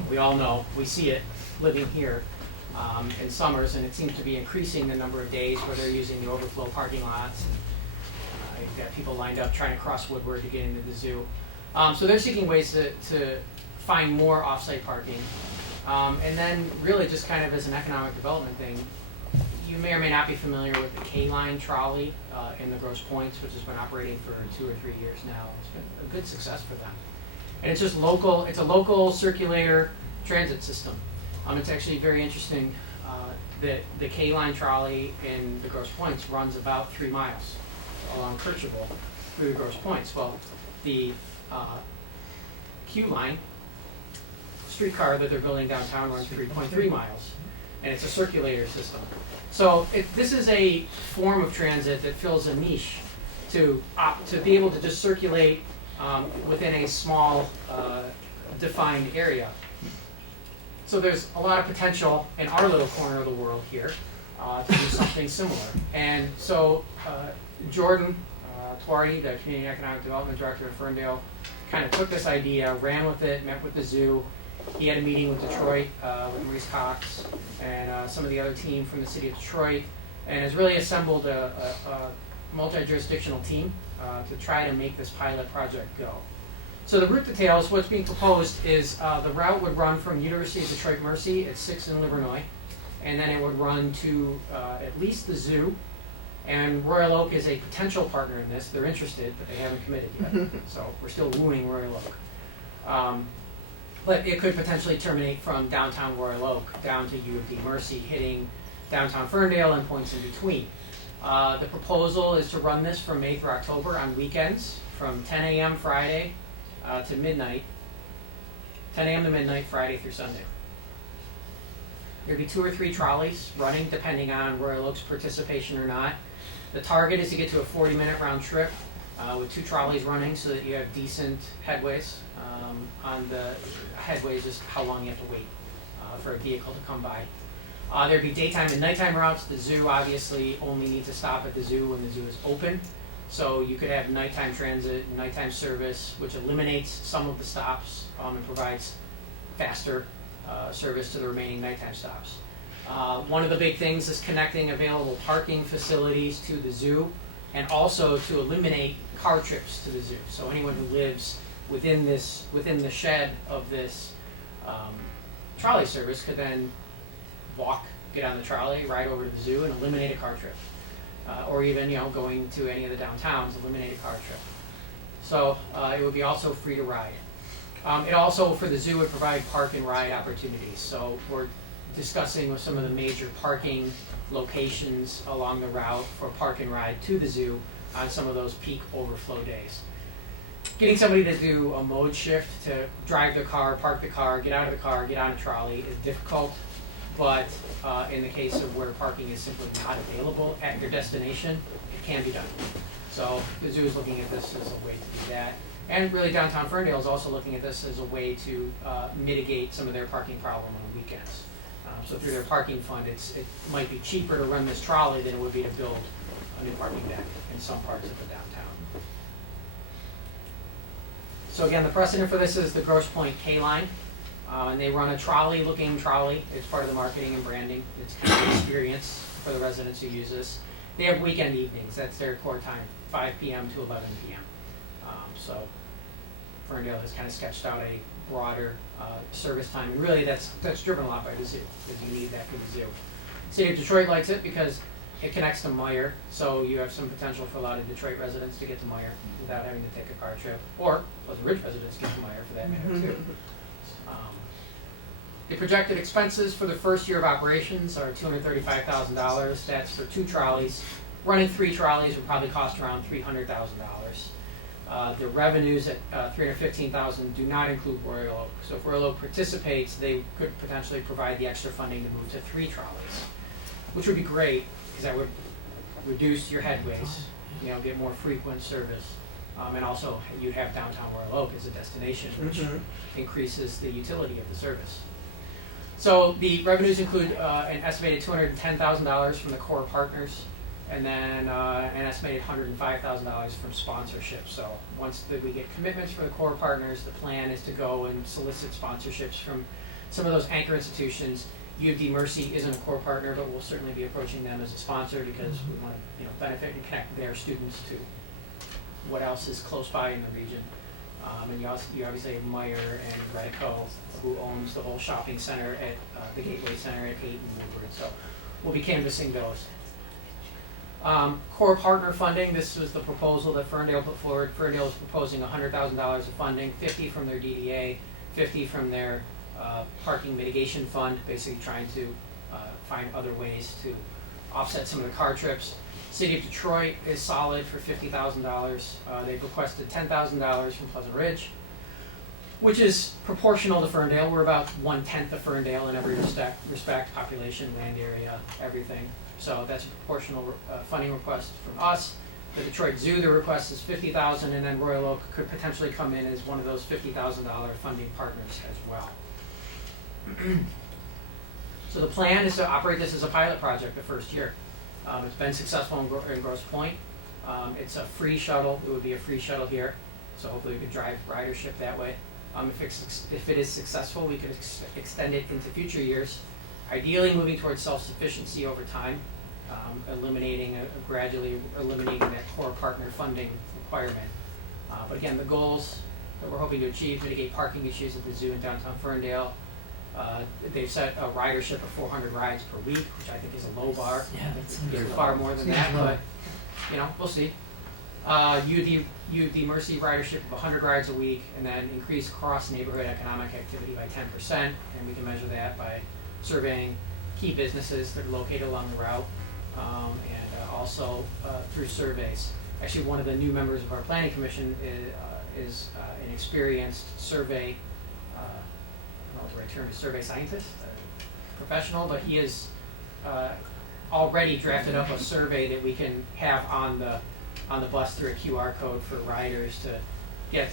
We all know, we see it living here in summers, and it seems to be increasing the number of days where they're using the overflow parking lots. And you've got people lined up trying to cross Woodward to get into the zoo. So they're seeking ways to find more off-site parking. And then really just kind of as an economic development thing, you may or may not be familiar with the K-Line trolley in the Grosse Pointes, which has been operating for 2 or 3 years now. It's been a good success for them. And it's just local, it's a local circulator transit system. It's actually very interesting that the K-Line trolley in the Grosse Pointes runs about 3 miles along Kirchable through the Grosse Pointes. Well, the Q-Line streetcar that they're building downtown runs 3.3 miles, and it's a circulator system. So this is a form of transit that fills a niche to be able to just circulate within a small defined area. So there's a lot of potential in our little corner of the world here to do something similar. And so Jordan Tuarty, the Community Economic Development Director of Ferndale, kind of took this idea, ran with it, met with the zoo. He had a meeting with Detroit, with Maurice Cox and some of the other team from the city of Detroit, and has really assembled a multi-jurisdictional team to try to make this pilot project go. So the route details, what's being proposed is the route would run from University of Detroit Mercy at 6th and Livernois, and then it would run to at least the zoo. And Royal Oak is a potential partner in this. They're interested, but they haven't committed yet. So we're still wooing Royal Oak. But it could potentially terminate from downtown Royal Oak down to U of D Mercy, hitting downtown Ferndale and points in between. The proposal is to run this from May through October on weekends from 10 a.m. Friday to midnight, 10 a.m. to midnight, Friday through Sunday. There'd be 2 or 3 trolleys running depending on Royal Oak's participation or not. The target is to get to a 40-minute round trip with 2 trolleys running so that you have decent headways. On the headways is how long you have to wait for a vehicle to come by. There'd be daytime and nighttime routes. The zoo obviously only needs to stop at the zoo when the zoo is open. So you could have nighttime transit, nighttime service, which eliminates some of the stops and provides faster service to the remaining nighttime stops. One of the big things is connecting available parking facilities to the zoo, and also to eliminate car trips to the zoo. So anyone who lives within the shed of this trolley service could then walk, get on the trolley, ride over to the zoo, and eliminate a car trip. Or even, going to any of the downtowns, eliminate a car trip. So it would be also free to ride. It also, for the zoo, would provide park and ride opportunities. So we're discussing with some of the major parking locations along the route for park and ride to the zoo on some of those peak overflow days. Getting somebody to do a mode shift, to drive their car, park the car, get out of the car, get on a trolley is difficult. But in the case of where parking is simply not available at your destination, it can be done. So the zoo is looking at this as a way to do that. And really downtown Ferndale is also looking at this as a way to mitigate some of their parking problem on weekends. So through their parking fund, it might be cheaper to run this trolley than it would be to build a new parking deck in some parts of the downtown. So again, the precedent for this is the Grosse Pointe K-Line. And they run a trolley-looking trolley. It's part of the marketing and branding. It's kind of an experience for the residents who use this. They have weekend evenings. That's their core time, 5 p.m. to 11 p.m. So Ferndale has kind of sketched out a broader service time. And really, that's driven a lot by the zoo, because you need that for the zoo. City of Detroit likes it because it connects to Meyer. So you have some potential for a lot of Detroit residents to get to Meyer without having to take a car trip. Or Pleasant Ridge residents get to Meyer for that matter, too. The projected expenses for the first year of operations are $235,000. That's for 2 trolleys. Running 3 trolleys would probably cost around $300,000. The revenues at $315,000 do not include Royal Oak. So if Royal Oak participates, they could potentially provide the extra funding to move to 3 trolleys, which would be great because that would reduce your headways, get more frequent service. And also, you'd have downtown Royal Oak as a destination, which increases the utility of the service. So the revenues include an estimated $210,000 from the core partners, and then an estimated $105,000 from sponsorship. So once we get commitments from the core partners, the plan is to go and solicit sponsorships from some of those anchor institutions. U of D Mercy isn't a core partner, but we'll certainly be approaching them as a sponsor because we want to benefit and connect their students to what else is close by in the region. And you obviously have Meyer and Redico, who owns the whole shopping center at the Gateway Center at 8 and Woodward. So we'll be canvassing those. Core partner funding, this was the proposal that Ferndale put forward. Ferndale is proposing $100,000 of funding, 50 from their DDA, 50 from their parking mitigation fund, basically trying to find other ways to offset some of the car trips. City of Detroit is solid for $50,000. They've requested $10,000 from Pleasant Ridge, which is proportional to Ferndale. We're about 1/10 of Ferndale in every respect, population, land area, everything. So that's a proportional funding request from us. The Detroit Zoo, the request is $50,000, and then Royal Oak could potentially come in as one of those $50,000 funding partners as well. So the plan is to operate this as a pilot project the first year. It's been successful in Grosse Pointe. It's a free shuttle. It would be a free shuttle here, so hopefully we could drive ridership that way. If it is successful, we could extend it into future years. Ideally, moving towards self-sufficiency over time, gradually eliminating that core partner funding requirement. But again, the goals that we're hoping to achieve: mitigate parking issues at the zoo in downtown Ferndale. They've set a ridership of 400 rides per week, which I think is a low bar. Yeah, that's It's far more than that, but we'll see. UD Mercy ridership of 100 rides a week, and then increase cross-neighborhood economic activity by 10%, and we can measure that by surveying key businesses that are located along the route, and also through surveys. Actually, one of the new members of our planning commission is an experienced survey, I don't know what the right term is, survey scientist, professional, but he has already drafted up a survey that we can have on the bus through a QR code for riders to get,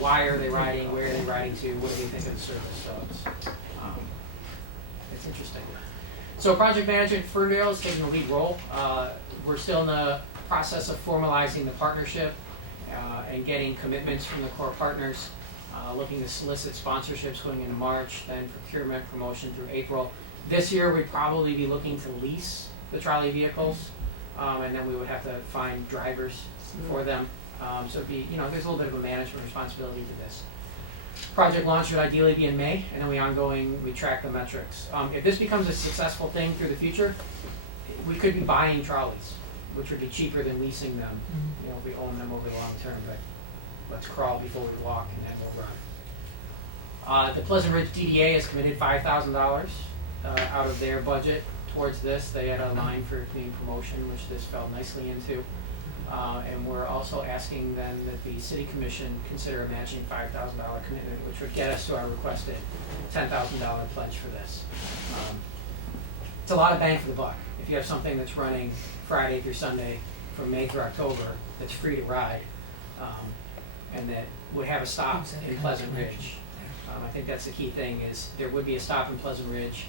why are they riding, where are they riding to, what do they think of the service. So it's interesting. So project management, Ferndale is taking the lead role. We're still in the process of formalizing the partnership and getting commitments from the core partners, looking to solicit sponsorships going into March, then procurement, promotion through April. This year we'd probably be looking to lease the trolley vehicles, and then we would have to find drivers for them. So it'd be, there's a little bit of a management responsibility to this. Project launch should ideally be in May, and then we track the metrics. If this becomes a successful thing through the future, we could be buying trolleys, which would be cheaper than leasing them, if we own them over the long term, but let's crawl before we walk, and then we'll run. The Pleasant Ridge DDA has committed $5,000 out of their budget towards this. They had a line for community promotion, which this fell nicely into. And we're also asking then that the City Commission consider a matching $5,000 commitment, which would get us to our requested $10,000 pledge for this. It's a lot of bang for the buck. If you have something that's running Friday through Sunday from May through October that's free to ride, and that would have a stop in Pleasant Ridge. I think that's the key thing, is there would be a stop in Pleasant Ridge.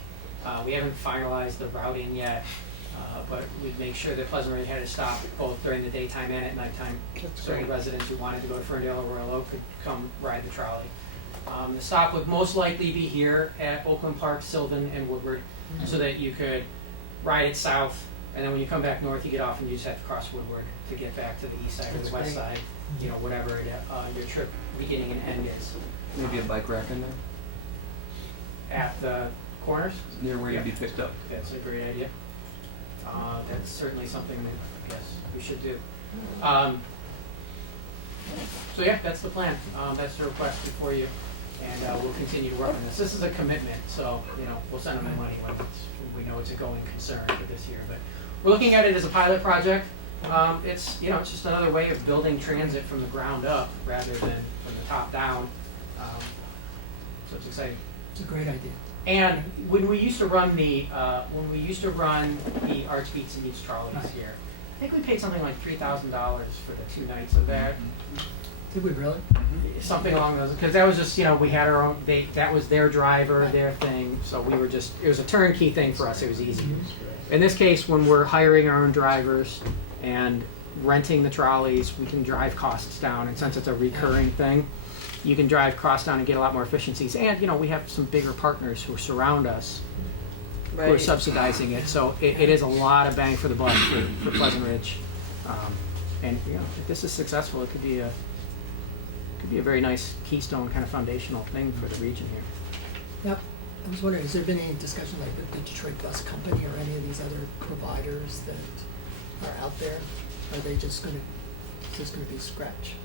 We haven't finalized the routing yet, but we'd make sure that Pleasant Ridge had a stop both during the daytime and at nighttime. So residents who wanted to go to Ferndale or Royal Oak could come ride the trolley. The stop would most likely be here at Oakland Park, Sylvan, and Woodward, so that you could ride it south, and then when you come back north, you get off and you just have to cross Woodward to get back to the east side or the west side, whatever your trip beginning and end is. Maybe a bike rack in there At the corners? near where you'd be picked up. That's a great idea. That's certainly something that, yes, we should do. So yeah, that's the plan. That's the request before you, and we'll continue to work on this. This is a commitment, so we'll send them the money when we know it's a going concern for this year. But we're looking at it as a pilot project. It's it's just another way of building transit from the ground up rather than from the top down. So it's exciting. It's a great idea. And when we used to run the Arts Beats and Beats trolleys here, I think we paid something like $3,000 for the 2 nights of that. Did we really? Something along those, because that was just we had our own. That was their driver, their thing. So we were it was a turnkey thing for us. It was easy. In this case, when we're hiring our own drivers and renting the trolleys, we can drive costs down. And since it's a recurring thing, you can drive costs down and get a lot more efficiencies. And we have some bigger partners who surround us, who are subsidizing it. So it is a lot of bang for the buck for Pleasant Ridge. And if this is successful, it could be a very nice keystone kind of foundational thing for the region here. Yep. I was wondering, has there been any discussion like with the Detroit Bus Company or any of these other providers that are out there? Are they just going to be scratch?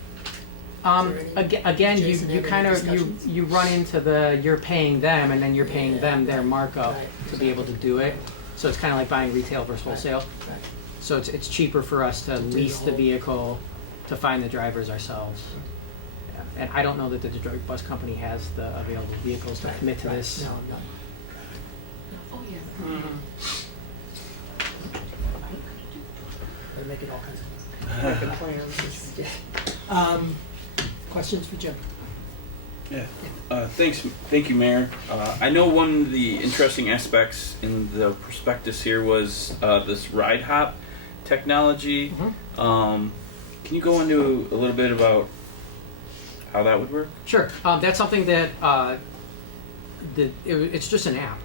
Again, you run into you're paying them and then you're paying them their markup to be able to do it. So it's kind of like buying retail versus wholesale. Right. So it's cheaper for us to lease the vehicle, to find the drivers ourselves. Yeah. And I don't know that the Detroit Bus Company has the available vehicles to commit to this. No, I'm not. Oh, yeah. Mm-hmm. They're making all kinds of plans. Questions for Jim? Thank you, Mayor. I know one of the interesting aspects in the prospectus here was this ride hop technology. Mm-hmm. Can you go into a little bit about how that would work? Sure. That's something that it's just an app,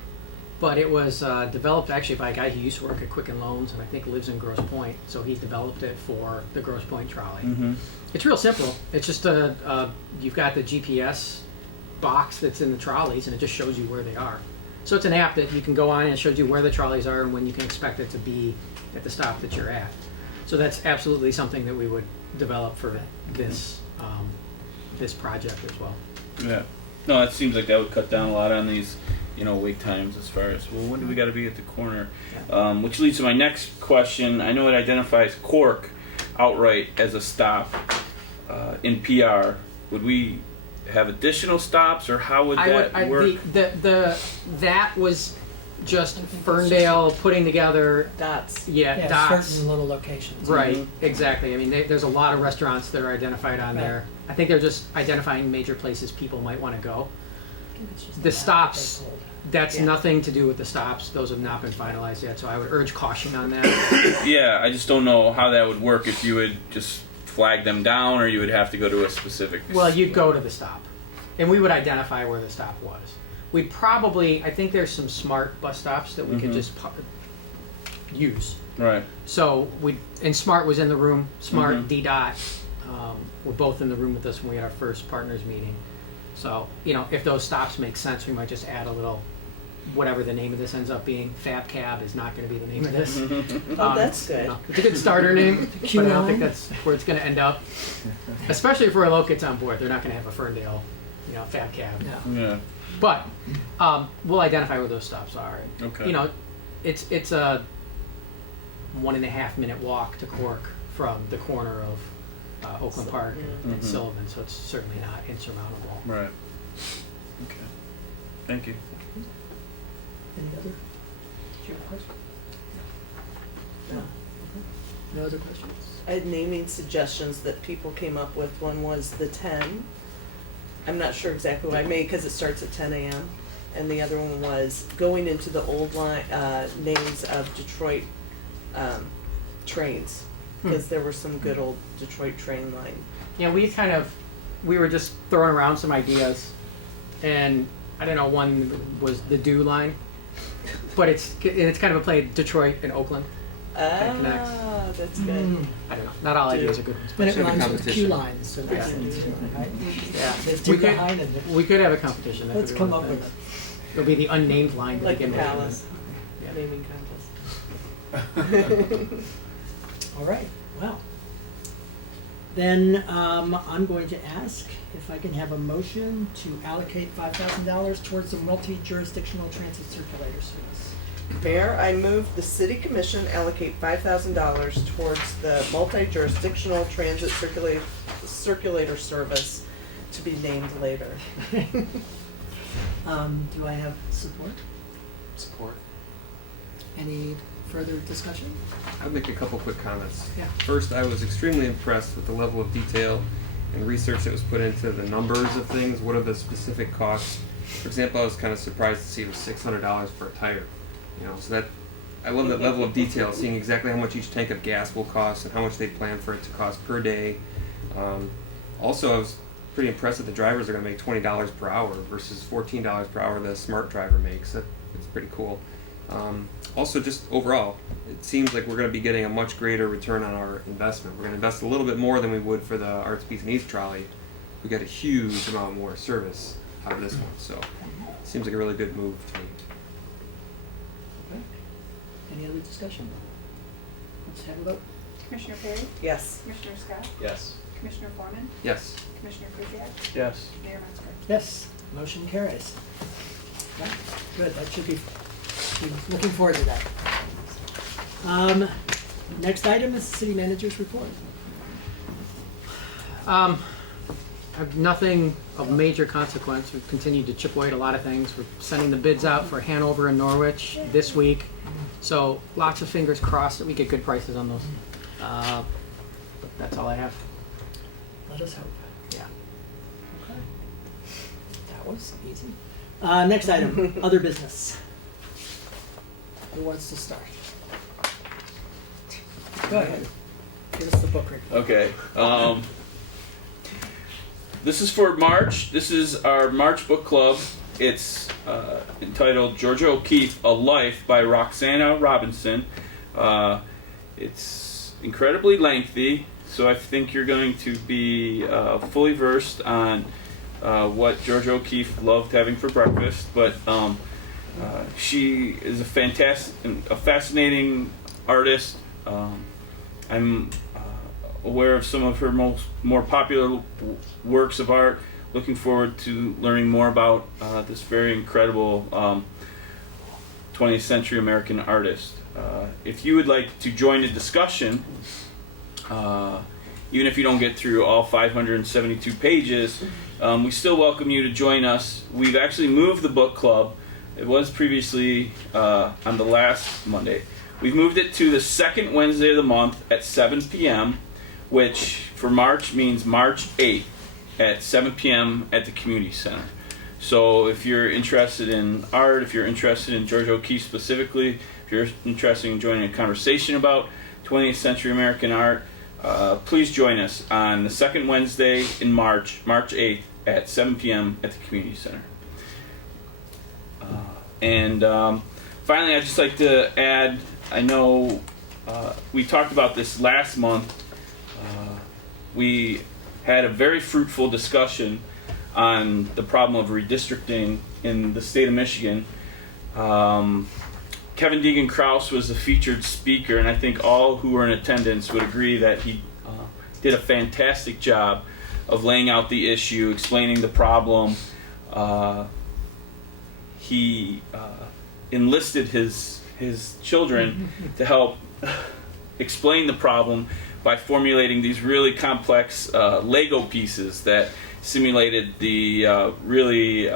but it was developed actually by a guy who used to work at Quicken Loans and I think lives in Grosse Pointe. So he developed it for the Grosse Pointe trolley. Mm-hmm. It's real simple. It's just you've got the GPS box that's in the trolleys and it just shows you where they are. So it's an app that you can go on and it shows you where the trolleys are and when you can expect it to be at the stop that you're at. So that's absolutely something that we would develop for this this project as well. Yeah. No, it seems like that would cut down a lot on these, wait times as far as, well, when do we got to be at the corner? Which leads to my next question. I know it identifies Cork outright as a stop in PR. Would we have additional stops, or how would that work? That was just Ferndale putting together Dots. dots. Certain little locations. Right, exactly. I mean, there's a lot of restaurants that are identified on there. I think they're just identifying major places people might want to go. The stops, that's nothing to do with the stops. Those have not been finalized yet, so I would urge caution on that. Yeah, I just don't know how that would work if you would just flag them down, or you would have to go to a specific... Well, you'd go to the stop, and we would identify where the stop was. We'd probably, I think there's some smart bus stops that we could just use. Right. So and Smart was in the room. Smart, D-Dot, were both in the room with us when we had our first partners meeting. So, if those stops make sense, we might just add a little, whatever the name of this ends up being. Fab Cab is not going to be the name of this. Oh, that's good. It's a good starter name, but I don't think that's where it's going to end up. Especially if we're locates on board, they're not going to have a Ferndale, Fab Cab. Yeah. But we'll identify where those stops are. Okay. It's a 1.5 minute walk to Cork from the corner of Oakland Park and Sullivan, so it's certainly not insurmountable. Right. Okay. Thank you. Any other? Did you have a question? No. No other questions? I had naming suggestions that people came up with. One was the 10. I'm not sure exactly what I made because it starts at 10 a.m. And the other one was going into the old line names of Detroit trains, because there were some good old Detroit train line. Yeah, we were just throwing around some ideas, and I don't know, one was the Do line, but it's kind of a play Detroit and Oakland. Ah, that's good. I don't know. Not all ideas are good ones. But it But rhymes with Q lines, so that's right? There's two behind it. we could have a competition. That Let's could be come one up thing. with it. It'll be the unnamed line to Like the begin with. palace Yeah. naming contest. All right, well. Then I'm going to ask if I can have a motion to allocate $5,000 towards the Multi-Jurisdictional Transit Circulator service. Mayor, I move the City Commission allocate $5,000 towards the Multi-Jurisdictional Transit Circulator service to be named later. Do I have support? Support. Any further discussion? I'll make a couple quick comments. Yeah. First, I was extremely impressed with the level of detail and research that was put into the numbers of things. What are the specific costs? For example, I was kind of surprised to see it was $600 for a tire. So that I love that level of detail, seeing exactly how much each tank of gas will cost and how much they plan for it to cost per day. Also, I was pretty impressed that the drivers are going to make $20 per hour versus $14 per hour the smart driver makes. It's pretty cool. Also, just overall, it seems like we're going to be getting a much greater return on our investment. We're going to invest a little bit more than we would for the Arts, Beats, and Eats trolley. We get a huge amount more service out of this one, so it seems like a really good move to me. Okay. Any other discussion? Let's have a vote. Commissioner Perry? Yes. Commissioner Scott? Yes. Commissioner Foreman? Yes. Commissioner Kuziak? Yes. Mayor Metzger? Yes, motion carries. Okay, good, that should be looking forward to that. Next item is the city manager's report. I have nothing of major consequence. We've continued to chip away at a lot of things. We're sending the bids out for Hanover and Norwich this week. So lots of fingers crossed that we get good prices on those. But that's all I have. Let us hope. Yeah. Okay. was easy. Next item, other business. Who wants to start? Go ahead. Give us the book review. Okay. This is for March. This is our March book club. It's entitled Georgia O'Keeffe, A Life by Roxana Robinson. It's incredibly lengthy, so I think you're going to be fully versed on what Georgia O'Keeffe loved having for breakfast. But she is a fascinating artist. I'm aware of some of her more popular works of art. Looking forward to learning more about this very incredible 20th century American artist. If you would like to join the discussion, even if you don't get through all 572 pages, we still welcome you to join us. We've actually moved the book club. It was previously on the last Monday. We've moved it to the second Wednesday of the month at 7 p.m., which for March means March 8th at 7 p.m. at the community center. So if you're interested in art, if you're interested in Georgia O'Keeffe specifically, if you're interested in joining a conversation about 20th century American art, please join us on the second Wednesday in March, March 8th at 7 p.m. at the community center. Finally, I'd just like to add, I know we talked about this last month. We had a very fruitful discussion on the problem of redistricting in the state of Michigan. Kevin Deegan Krause was the featured speaker, and I think all who were in attendance would agree that he did a fantastic job of laying out the issue, explaining the problem. He enlisted his children to help explain the problem by formulating these really complex Lego pieces that simulated the really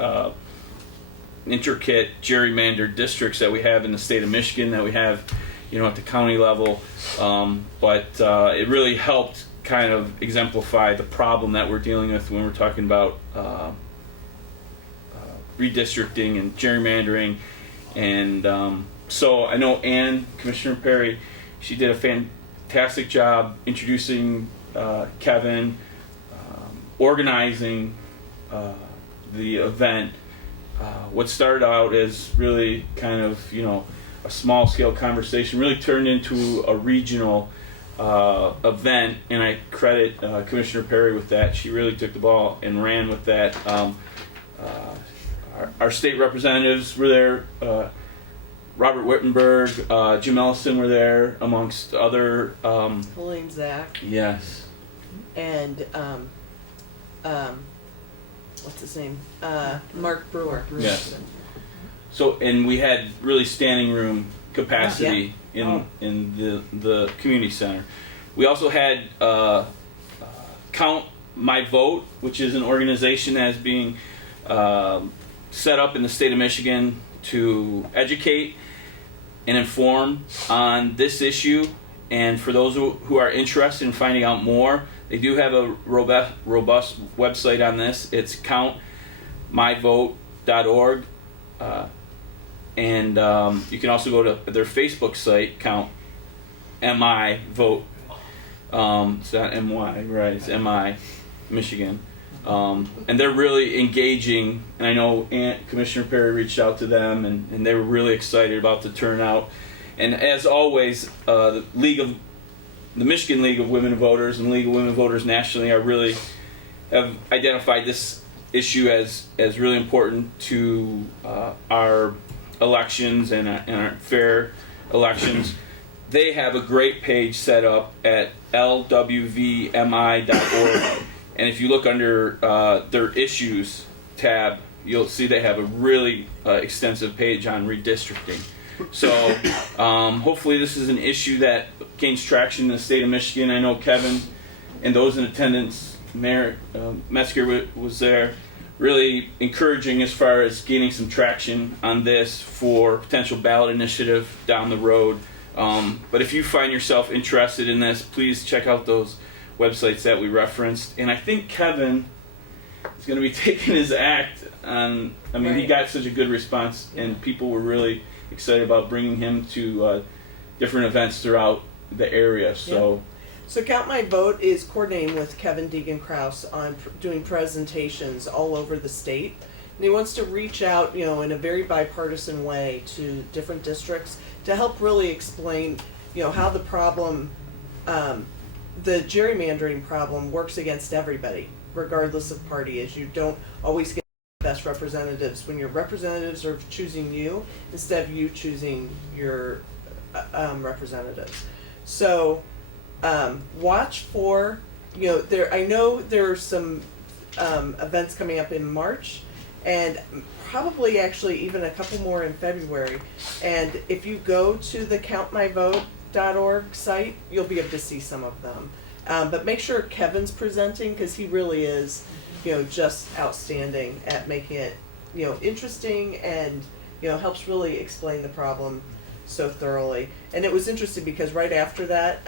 intricate gerrymandered districts that we have in the state of Michigan, that we have, at the county level. But it really helped kind of exemplify the problem that we're dealing with when we're talking about redistricting and gerrymandering. And so I know Commissioner Perry, she did a fantastic job introducing Kevin, organizing the event. What started out as really kind of, a small scale conversation really turned into a regional event, and I credit Commissioner Perry with that. She really took the ball and ran with that. Our state representatives were there. Robert Wittenberg, Jim Ellison were there, amongst other. Helene Zach. Yes. And what's his name? Mark Brewer. Yes. So, and we had really standing room capacity in the community center. We also had Count My Vote, which is an organization that is being set up in the state of Michigan to educate and inform on this issue. And for those who are interested in finding out more, they do have a robust website on this. It's countmyvote.org. And you can also go to their Facebook site, Count MI Vote. It's not MY, right? It's MI Michigan. And they're really engaging, and I know Commissioner Perry reached out to them, and they were really excited about the turnout. And as always, the Michigan League of Women Voters and League of Women Voters nationally have identified this issue as really important to our elections and our fair elections. They have a great page set up at lwvmi.org. And if you look under their issues tab, you'll see they have a really extensive page on redistricting. So hopefully this is an issue that gains traction in the state of Michigan. I know Kevin and those in attendance, Mayor Metzger was there, really encouraging as far as gaining some traction on this for potential ballot initiative down the road. But if you find yourself interested in this, please check out those websites that we referenced. And I think Kevin is going to be taking his act on. I mean, he Right. got such a good response, and people were really excited about bringing him to different events throughout the area. So. So Count My Vote is coordinating with Kevin Deegan-Krause on doing presentations all over the state. And he wants to reach out, you know, in a very bipartisan way to different districts to help really explain, you know, how the problem, the gerrymandering problem works against everybody, regardless of party, as you don't always get the best representatives when your representatives are choosing you instead of you choosing your representatives. So watch for, you know, I know there are some events coming up in March, and probably actually even a couple more in February. And if you go to the countmyvote.org site, you'll be able to see some of them. But make sure Kevin's presenting, because he really is, you know, just outstanding at making it, you know, interesting, and, you know, helps really explain the problem so thoroughly. And it was interesting because right after that,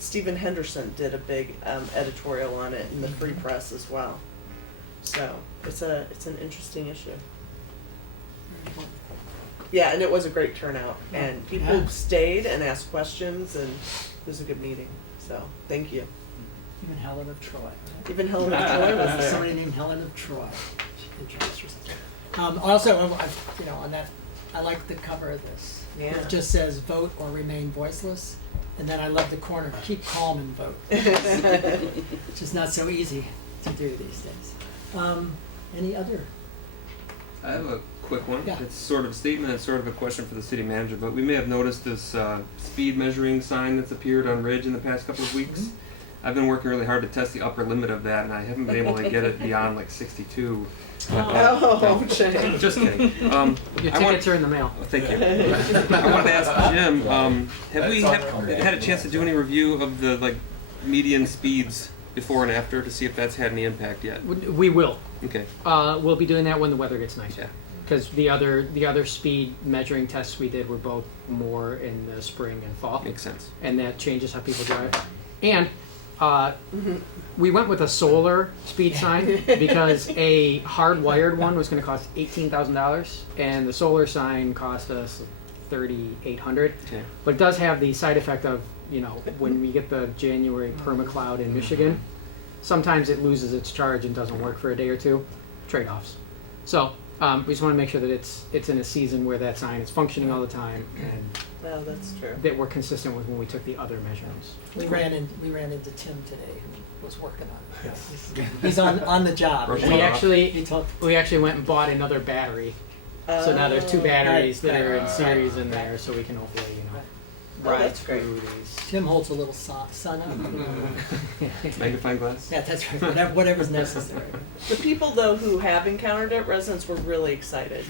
Stephen Henderson did a big editorial on it in the Free Press as well. So it's an interesting issue. Yeah, and it was a great turnout, and people stayed and asked questions, and it was a good meeting. So thank you. Even Helen of Troy. Right? Even Helen of Troy was there. Somebody named Helen of Troy. She introduced herself. Also, you know, on that, I like the cover of this. Yeah. It just says "Vote or Remain Voiceless," and then I love the corner "Keep calm and vote." It's just not so easy to do these days. Any other? I have a quick one. Yeah. It's sort of a statement and sort of a question for the city manager, but we may have noticed this speed measuring sign that's appeared on Ridge in the past couple of weeks. Mm-hmm. I've been working really hard to test the upper limit of that, and I haven't been able to get it beyond like 62. Oh, shame. Just kidding. Your tickets are in the mail. Oh, thank you. I wanted to ask Jim, have we had a chance to do any review of the like median speeds before and after to see if that's had any impact yet? We will. Okay. We'll be doing that when the weather gets nicer. Yeah. Because the other speed measuring tests we did were both more in the spring and fall. Makes sense. And that changes how people drive. And we went with a solar speed sign because a hardwired one was going to cost $18,000, and the solar sign cost us $3,800. Okay. But it does have the side effect of, you know, when we get the January permacloud in Michigan, sometimes it loses its charge and doesn't work for a day or two. Trade-offs. So we just want to make sure that it's in a season where that sign is functioning all the time, and No, that's true. that we're consistent with when we took the other measurements. We ran into Tim today, who was working on it. He's on the job. We actually went and bought another battery. So now there's two batteries that are in series in there, so we can hopefully, you know, ride that's great. through these. Tim holds a little sun up. Magnifying glass? Yeah, that's right. Whatever's necessary. The people though who have encountered it, residents were really excited,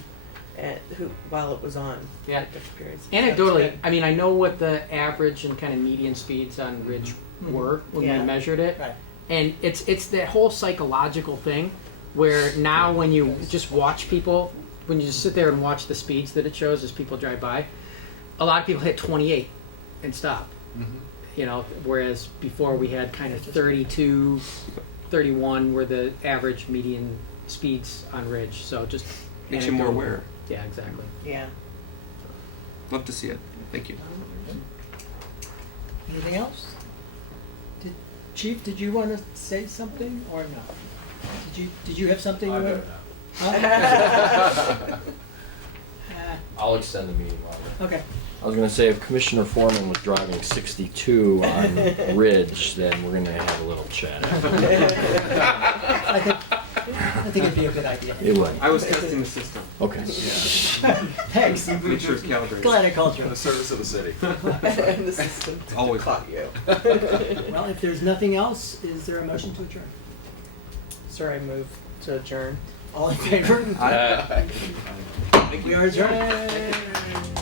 while it was on. Yeah. at different periods. Anecdotally, That's I mean, I know what the average and kind of median speeds on Ridge were when Yeah. we measured it, Right. and it's that whole psychological thing where now when you just watch people, when you just sit there and watch the speeds that it shows as people drive by, a lot of people hit 28 and stop. You know, whereas before we had kind of 32, 31 were the average median speeds on Ridge. So just Makes you more aware. Yeah, exactly. Yeah. Love to see it. Thank you. Anything else? Chief, did you want to say something or no? Did you have something? I you don't wanted- know. Huh? I'll extend the meeting while Okay. I was going to say if Commissioner Foreman was driving 62 on Ridge, then we're going to have a little chat. I think it'd be a good idea. It would. I was testing the system. Okay. Thanks. Make sure it's calibrated. Glad I called you. In the service of the city. And the system Always. caught you. Well, if there's nothing else, is there a motion to adjourn? Sir, I move to adjourn. All in favor? Aye. We are adjourned.